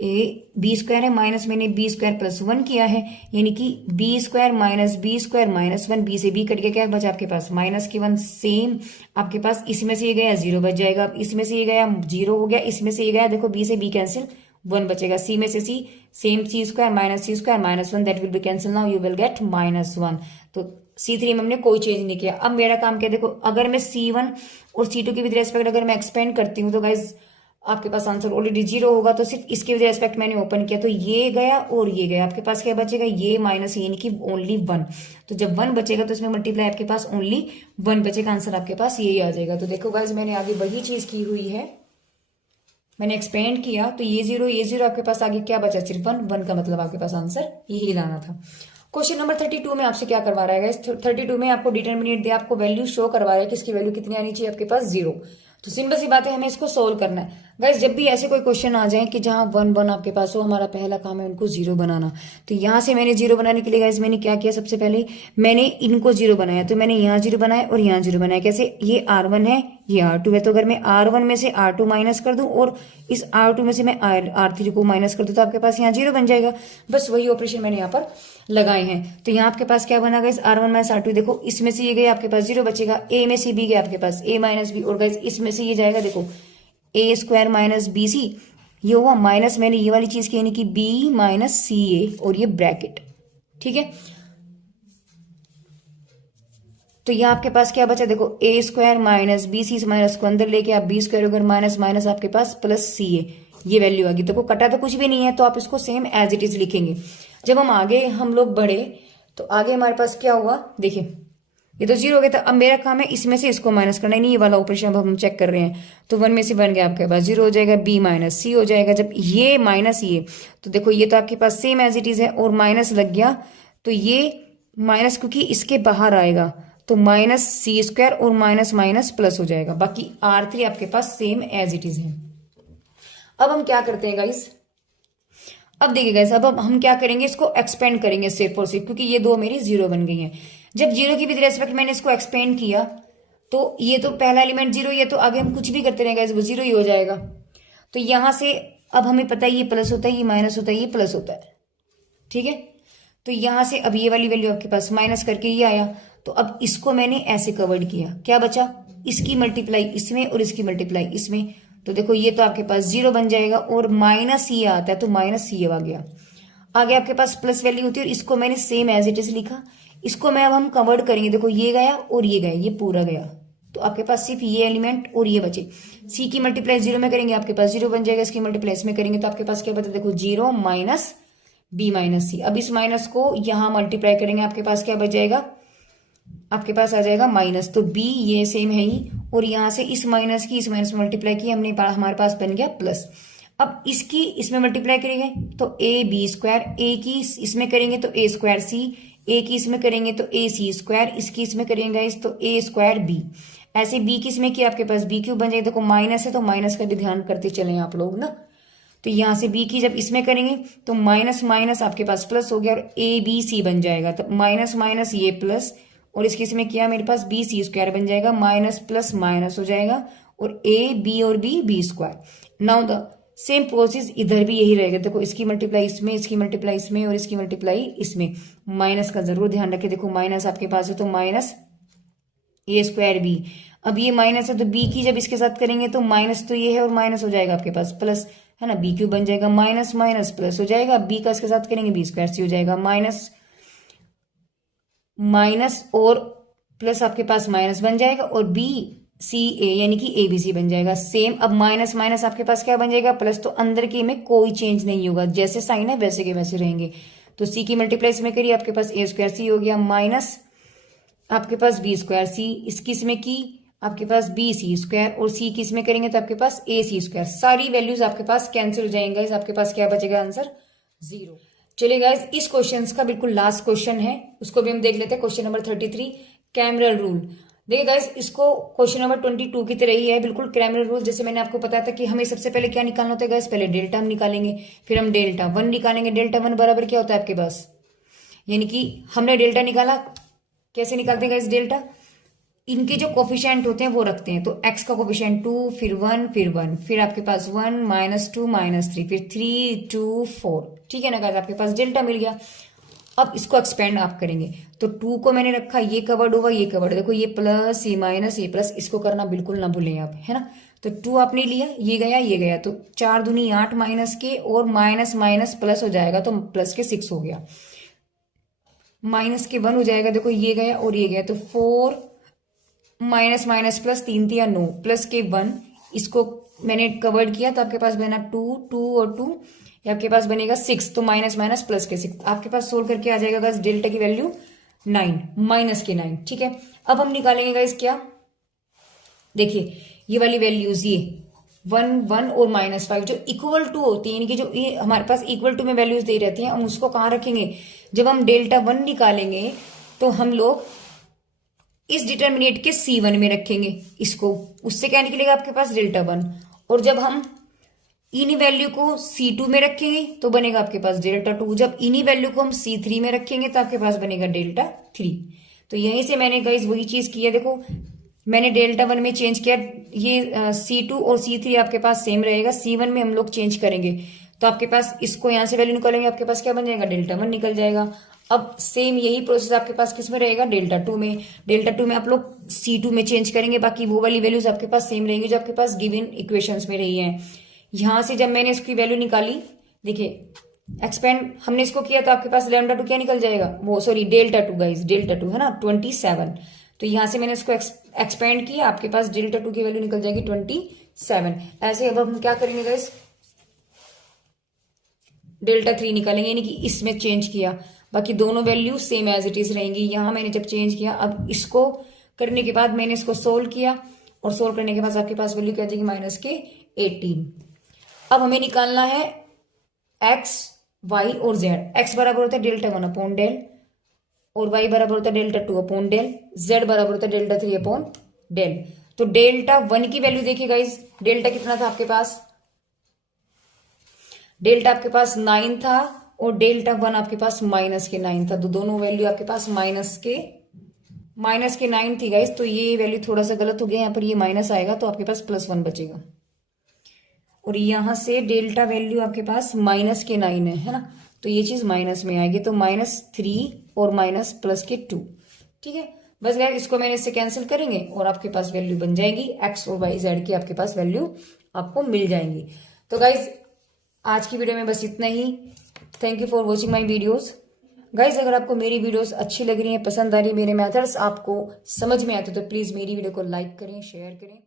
बी स्क्वायर है, माइनस मैंने बी स्क्वायर प्लस वन किया है, यानी कि B square minus one, B से बी कट के क्या बचा आपके पास, माइनस की वन। सेम आपके पास इसमें से ये गया, जीरो बच जाएगा। इसमें से ये गया, जीरो हो गया। इसमें से ये गया, देखो बी से बी कैंसिल, वन बचेगा। सी में से c, same c square minus one, that will be cancel. Now you will get -1। तो C3 में हमने कोई चेंज नहीं किया। अब मेरा काम क्या है, देखो अगर मैं C1 और C2 के विद रेस्पेक्ट अगर मैं एक्सपेंड करती हूँ, तो गाइज आपके पास आंसर ऑलरेडी जीरो होगा। तो सिर्फ इसके रेस्पेक्ट मैंने ओपन किया, तो ये गया और ये गया। आपके पास क्या बचेगा, ये माइनस, यानी कि ओनली वन। तो जब वन बचेगा तो इसमें मल्टीप्लाई आपके पास ओनली वन बचेगा। आंसर आपके पास यही आ जाएगा। तो देखो गाइज मैंने आगे वही चीज की हुई है, मैंने एक्सपेंड किया, तो ये जीरो आपके पास आगे क्या बचा, सिर्फ वन। वन का मतलब आपके पास आंसर यही लाना था। क्वेश्चन नंबर 32 में आपसे क्या करवा रहा है गाइस? 32 में आपको डिटरमिनेट दिया, आपको वैल्यू शो करवा रहा है कि इसकी वैल्यू कितनी आनी चाहिए आपके पास, जीरो। तो सिंपल सी बात है, हमें इसको सोल्व करना है गाइस। जब भी ऐसे कोई क्वेश्चन आ जाए कि जहां वन वन आपके पास हो, हमारा पहला काम है उनको जीरो बनाना। तो यहां से मैंने जीरो बनाने के लिए गाइस मैंने क्या किया, सबसे पहले मैंने इनको जीरो बनाया। तो मैंने यहाँ जीरो बनाया और यहाँ जीरो बनाया। कैसे, ये R1 है, ये R2 है। तो अगर मैं R1 में से R2 माइनस कर दूं और इस R2 में से मैं R3 को माइनस कर दूं, तो आपके पास यहाँ जीरो बन जाएगा। बस वही ऑपरेशन मैंने यहाँ पर लगाए हैं। तो यहाँ आपके पास क्या बना गाइस, R1 माइनस R2। देखो इसमें से ये गया, आपके पास जीरो बचेगा। ए में से बी गया, आपके पास A माइनस बी। और गाइस इसमें से ये जाएगा, देखो ए स्क्वायर माइनस बी सी, ये हुआ माइनस, मैंने ये वाली चीज की, यानी कि बी माइनस सी ए, और ये ब्रैकेट, ठीक है। तो यहाँ आपके पास क्या बचा, देखो a square minus b c, minus को अंदर लेके आप बी स्क्वायर अगर माइनस माइनस आपके पास प्लस सी ए, ये वैल्यू आ गई। देखो कटा तो कुछ भी नहीं है, तो आप इसको सेम एज इट इज लिखेंगे। जब हम लोग बढ़े, तो आगे हमारे पास क्या हुआ, देखिए ये तो जीरो हो गया था। अब मेरा काम है इसमें से इसको माइनस करना, नहीं ये वाला ऑपरेशन अब हम चेक कर रहे हैं। तो वन में से बन गया आपके पास जीरो हो जाएगा, बी माइनस सी हो जाएगा। जब ये माइनस ये, तो देखो ये तो आपके पास सेम एज इट इज है, और माइनस लग गया, तो ये माइनस क्योंकि इसके बाहर आएगा, तो माइनस सी स्क्वायर और माइनस माइनस प्लस हो जाएगा। बाकी R3 आपके पास सेम एज इट इज है। अब हम क्या करते हैं गाइस, अब देखिए गाइस, अब हम क्या करेंगे, इसको एक्सपेंड करेंगे सिर्फ और सिर्फ, क्योंकि ये दो मेरी जीरो बन गई हैं। जब जीरो की विद रेस्पेक्ट मैंने इसको एक्सपेंड किया, तो ये तो पहला एलिमेंट जीरो, ये तो आगे हम कुछ भी करते रहेंगे वो जीरो ही हो जाएगा। तो यहां से अब हमें पता है ये प्लस होता है, ये माइनस होता है, ये प्लस होता है, ठीक है। तो यहां से अब ये वाली वैल्यू आपके पास माइनस करके ये आया। तो अब इसको मैंने ऐसे कवर्ड किया, क्या बचा, इसकी मल्टीप्लाई इसमें और इसकी मल्टीप्लाई इसमें। तो देखो ये तो आपके पास जीरो बन जाएगा, और माइनस ये आता है, तो माइनस ये आ गया। आगे आपके पास प्लस वैल्यू होती है, और इसको मैंने सेम एज इट इज लिखा। इसको मैं अब हम कवर्ड करेंगे, देखो ये गया और ये गया, ये पूरा गया। तो आपके पास सिर्फ ये एलिमेंट और ये बचे। सी की मल्टीप्लाई जीरो में करेंगे, आपके पास जीरो बन जाएगा। इसकी मल्टीप्लाई इसमें करेंगे, तो आपके पास क्या बचा, देखो जीरो माइनस बी माइनस सी। अब इस माइनस को यहां मल्टीप्लाई करेंगे, आपके पास क्या बच जाएगा, आपके पास आ जाएगा माइनस। तो बी ये सेम है ही, और यहां से इस माइनस की इस माइनस में मल्टीप्लाई की हमने, हमारे पास बन गया प्लस। अब इसकी इसमें मल्टीप्लाई करेंगे तो ए बी स्क्वायर, ए की इसमें करेंगे तो ए स्क्वायर सी, ए की इसमें करेंगे तो ए सी स्क्वायर, इसकी इसमें करेंगे इस तो ए स्क्वायर बी। ऐसे बी की इसमें किया, आपके पास बी क्यूब बन जाएगा। देखो माइनस है तो माइनस का भी ध्यान करते चले आप लोग ना। तो यहां से बी की जब इसमें करेंगे तो माइनस माइनस आपके पास प्लस हो गया, और ए बी सी बन जाएगा। तो माइनस माइनस ये प्लस, और इसके इसमें किया मेरे पास बी सी स्क्वायर बन जाएगा, माइनस प्लस माइनस हो जाएगा, और ए बी और B B square. Now the same process इधर भी यही रहेगा। देखो इसकी मल्टीप्लाई इसमें, इसकी मल्टीप्लाई इसमें, और इसकी मल्टीप्लाई इसमें। माइनस का जरूर ध्यान रखें, देखो माइनस आपके पास है तो माइनस ए स्क्वायर बी। अब ये माइनस है तो बी की जब इसके साथ करेंगे तो माइनस तो ये है और माइनस हो जाएगा आपके पास प्लस, है ना। बी क्यूब बन जाएगा, माइनस माइनस प्लस हो जाएगा। बी का इसके साथ करेंगे बी स्क्वायर सी हो जाएगा, माइनस माइनस और प्लस आपके पास माइनस बन जाएगा, और बी सी ए यानी कि ए बी सी बन जाएगा सेम। अब माइनस माइनस आपके पास क्या बन जाएगा, प्लस। तो अंदर के में कोई चेंज नहीं होगा, जैसे साइन है वैसे के वैसे रहेंगे। तो सी की मल्टीप्लाई इसमें करिए, आपके पास ए स्क्वायर सी हो गया, माइनस आपके पास बी स्क्वायर सी, इसकी इसमें की आपके पास बी सी स्क्वायर, और सी की इसमें करेंगे तो आपके पास ए सी स्क्वायर। सारी वैल्यूज आपके पास कैंसिल हो जाएंगे, आपके पास क्या बचेगा आंसर, जीरो। चलिए गाइज, इस क्वेश्चन का बिल्कुल लास्ट क्वेश्चन है, उसको भी हम देख लेते हैं। Question number 33, cameral rule. देखिए गाइज, इसको क्वेश्चन नंबर 22 की तरह ही है बिल्कुल। कैमरल रूल जैसे मैंने आपको बताया था कि हमें सबसे पहले क्या निकालना होता है गाइज, पहले डेल्टा हम निकालेंगे, फिर हम डेल्टा वन निकालेंगे। डेल्टा वन बराबर क्या होता है आपके पास, यानी कि हमने डेल्टा निकाला, कैसे निकालते हैं गाइज डेल्टा, इनके जो कोफिशिएंट होते हैं वो रखते हैं। तो x का कोफिशिएंट 2, फिर 1, फिर 1, फिर आपके पास 1, -2, -3, फिर 3, 2, 4। ठीक है ना गाइस, आपके पास डेल्टा मिल गया। अब इसको एक्सपेंड आप करेंगे, तो 2 को मैंने रखा, ये कवर्ड होगा, ये कवर्ड, देखो ये प्लस, ये माइनस, ये प्लस, इसको करना बिल्कुल ना भूलें आप, है ना। तो 2 आपने लिया, ये गया, ये गया, तो 4 दूनी 8 माइनस के, और माइनस माइनस प्लस हो जाएगा, तो प्लस के 6 हो गया, माइनस के 1 हो जाएगा, देखो ये गया और ये गया, तो 4 माइनस माइनस प्लस, 3 3 9, प्लस के 1, इसको मैंने कवर्ड किया, तो आपके पास बना 2, 2 और 2, ये आपके पास बनेगा 6, तो माइनस माइनस प्लस के 6, आपके पास सोल्व करके आ जाएगा गाइस डेल्टा की वैल्यू 9, माइनस के 9। ठीक है, अब हम निकालेंगे गाइस क्या, देखिए ये वाली वैल्यूज, ये 1 1 और -5 जो इक्वल टू होती है, यानी कि जो ये हमारे पास इक्वल टू में वैल्यूज दे रहती हैं, हम उसको कहाँ रखेंगे, जब हम डेल्टा 1 निकालेंगे तो हम लोग इस डिटर्मिनेट के C1 में रखेंगे इसको, उससे क्या निकलेगा आपके पास डेल्टा 1, और जब हम इन्हीं वैल्यू को C2 में रखेंगे तो बनेगा आपके पास डेल्टा 2, जब इन्हीं वैल्यू को हम C3 में रखेंगे तो आपके पास बनेगा डेल्टा 3। तो यहीं से मैंने गाइस वही चीज की है, देखो मैंने डेल्टा 1 में चेंज किया, ये C2 और C3 आपके पास सेम रहेगा, C1 में हम लोग चेंज करेंगे, तो आपके पास इसको यहां से वैल्यू निकालेंगे, आपके पास क्या बन जाएगा, डेल्टा 1 निकल जाएगा। अब सेम यही प्रोसेस आपके पास किस में रहेगा, डेल्टा 2 में। डेल्टा 2 में आप लोग C2 में चेंज करेंगे, बाकी वो वाली वैल्यूज आपके पास सेम रहेंगी जो आपके पास गिवन इक्वेशंस में रही हैं। यहां से जब मैंने इसकी वैल्यू निकाली, देखिए एक्सपेंड हमने इसको किया, तो आपके पास लैम्डा 2 क्या निकल जाएगा, वो सॉरी डेल्टा 2 गाइज, डेल्टा 2 है ना 27। तो यहां से मैंने इसको एक्सपेंड किया, आपके पास डेल्टा 2 की वैल्यू निकल जाएगी 27। ऐसे अब हम क्या करेंगे गाइज, डेल्टा 3 निकालेंगे, यानी कि इसमें चेंज किया, बाकी दोनों value same as it is रहेंगी। यहां मैंने जब चेंज किया, अब इसको करने के बाद मैंने इसको सोल्व किया, और सोल्व करने के बाद आपके पास वैल्यू क्या आ जाएगी, माइनस के 18। अब हमें निकालना है एक्स, वाई और जेड। एक्स बराबर होता है डेल्टा 1 अपॉन डेल, और वाई बराबर होता है डेल्टा 2 अपॉन डेल, जेड बराबर होता है डेल्टा 3 अपॉन डेल। तो डेल्टा 1 की वैल्यू देखिए गाइस, डेल्टा कितना था आपके पास, डेल्टा आपके पास 9 था, और डेल्टा 1 आपके पास माइनस के 9 था, तो दोनों वैल्यू आपके पास माइनस के 9 थी गाइस। तो ये वैल्यू थोड़ा सा गलत हो गया, यहाँ पर ये माइनस आएगा, तो आपके पास +1 बचेगा, और यहां से डेल्टा वैल्यू आपके पास माइनस के 9 है ना, तो ये चीज माइनस में आएगी, तो -3 और माइनस प्लस के 2। ठीक है, बस गाइस इसको मैंने इससे कैंसिल करेंगे, और आपके पास वैल्यू बन जाएगी एक्स और वाई जेड की, आपके पास वैल्यू आपको मिल जाएंगी। तो गाइज आज की वीडियो में बस इतना ही। Thank you for watching my videos. Guys अगर आपको मेरी वीडियोस अच्छी लग रही हैं, पसंद आ रही है, मेरे मेथड्स आपको समझ में आते, तो प्लीज मेरी वीडियो को लाइक करें, शेयर करें।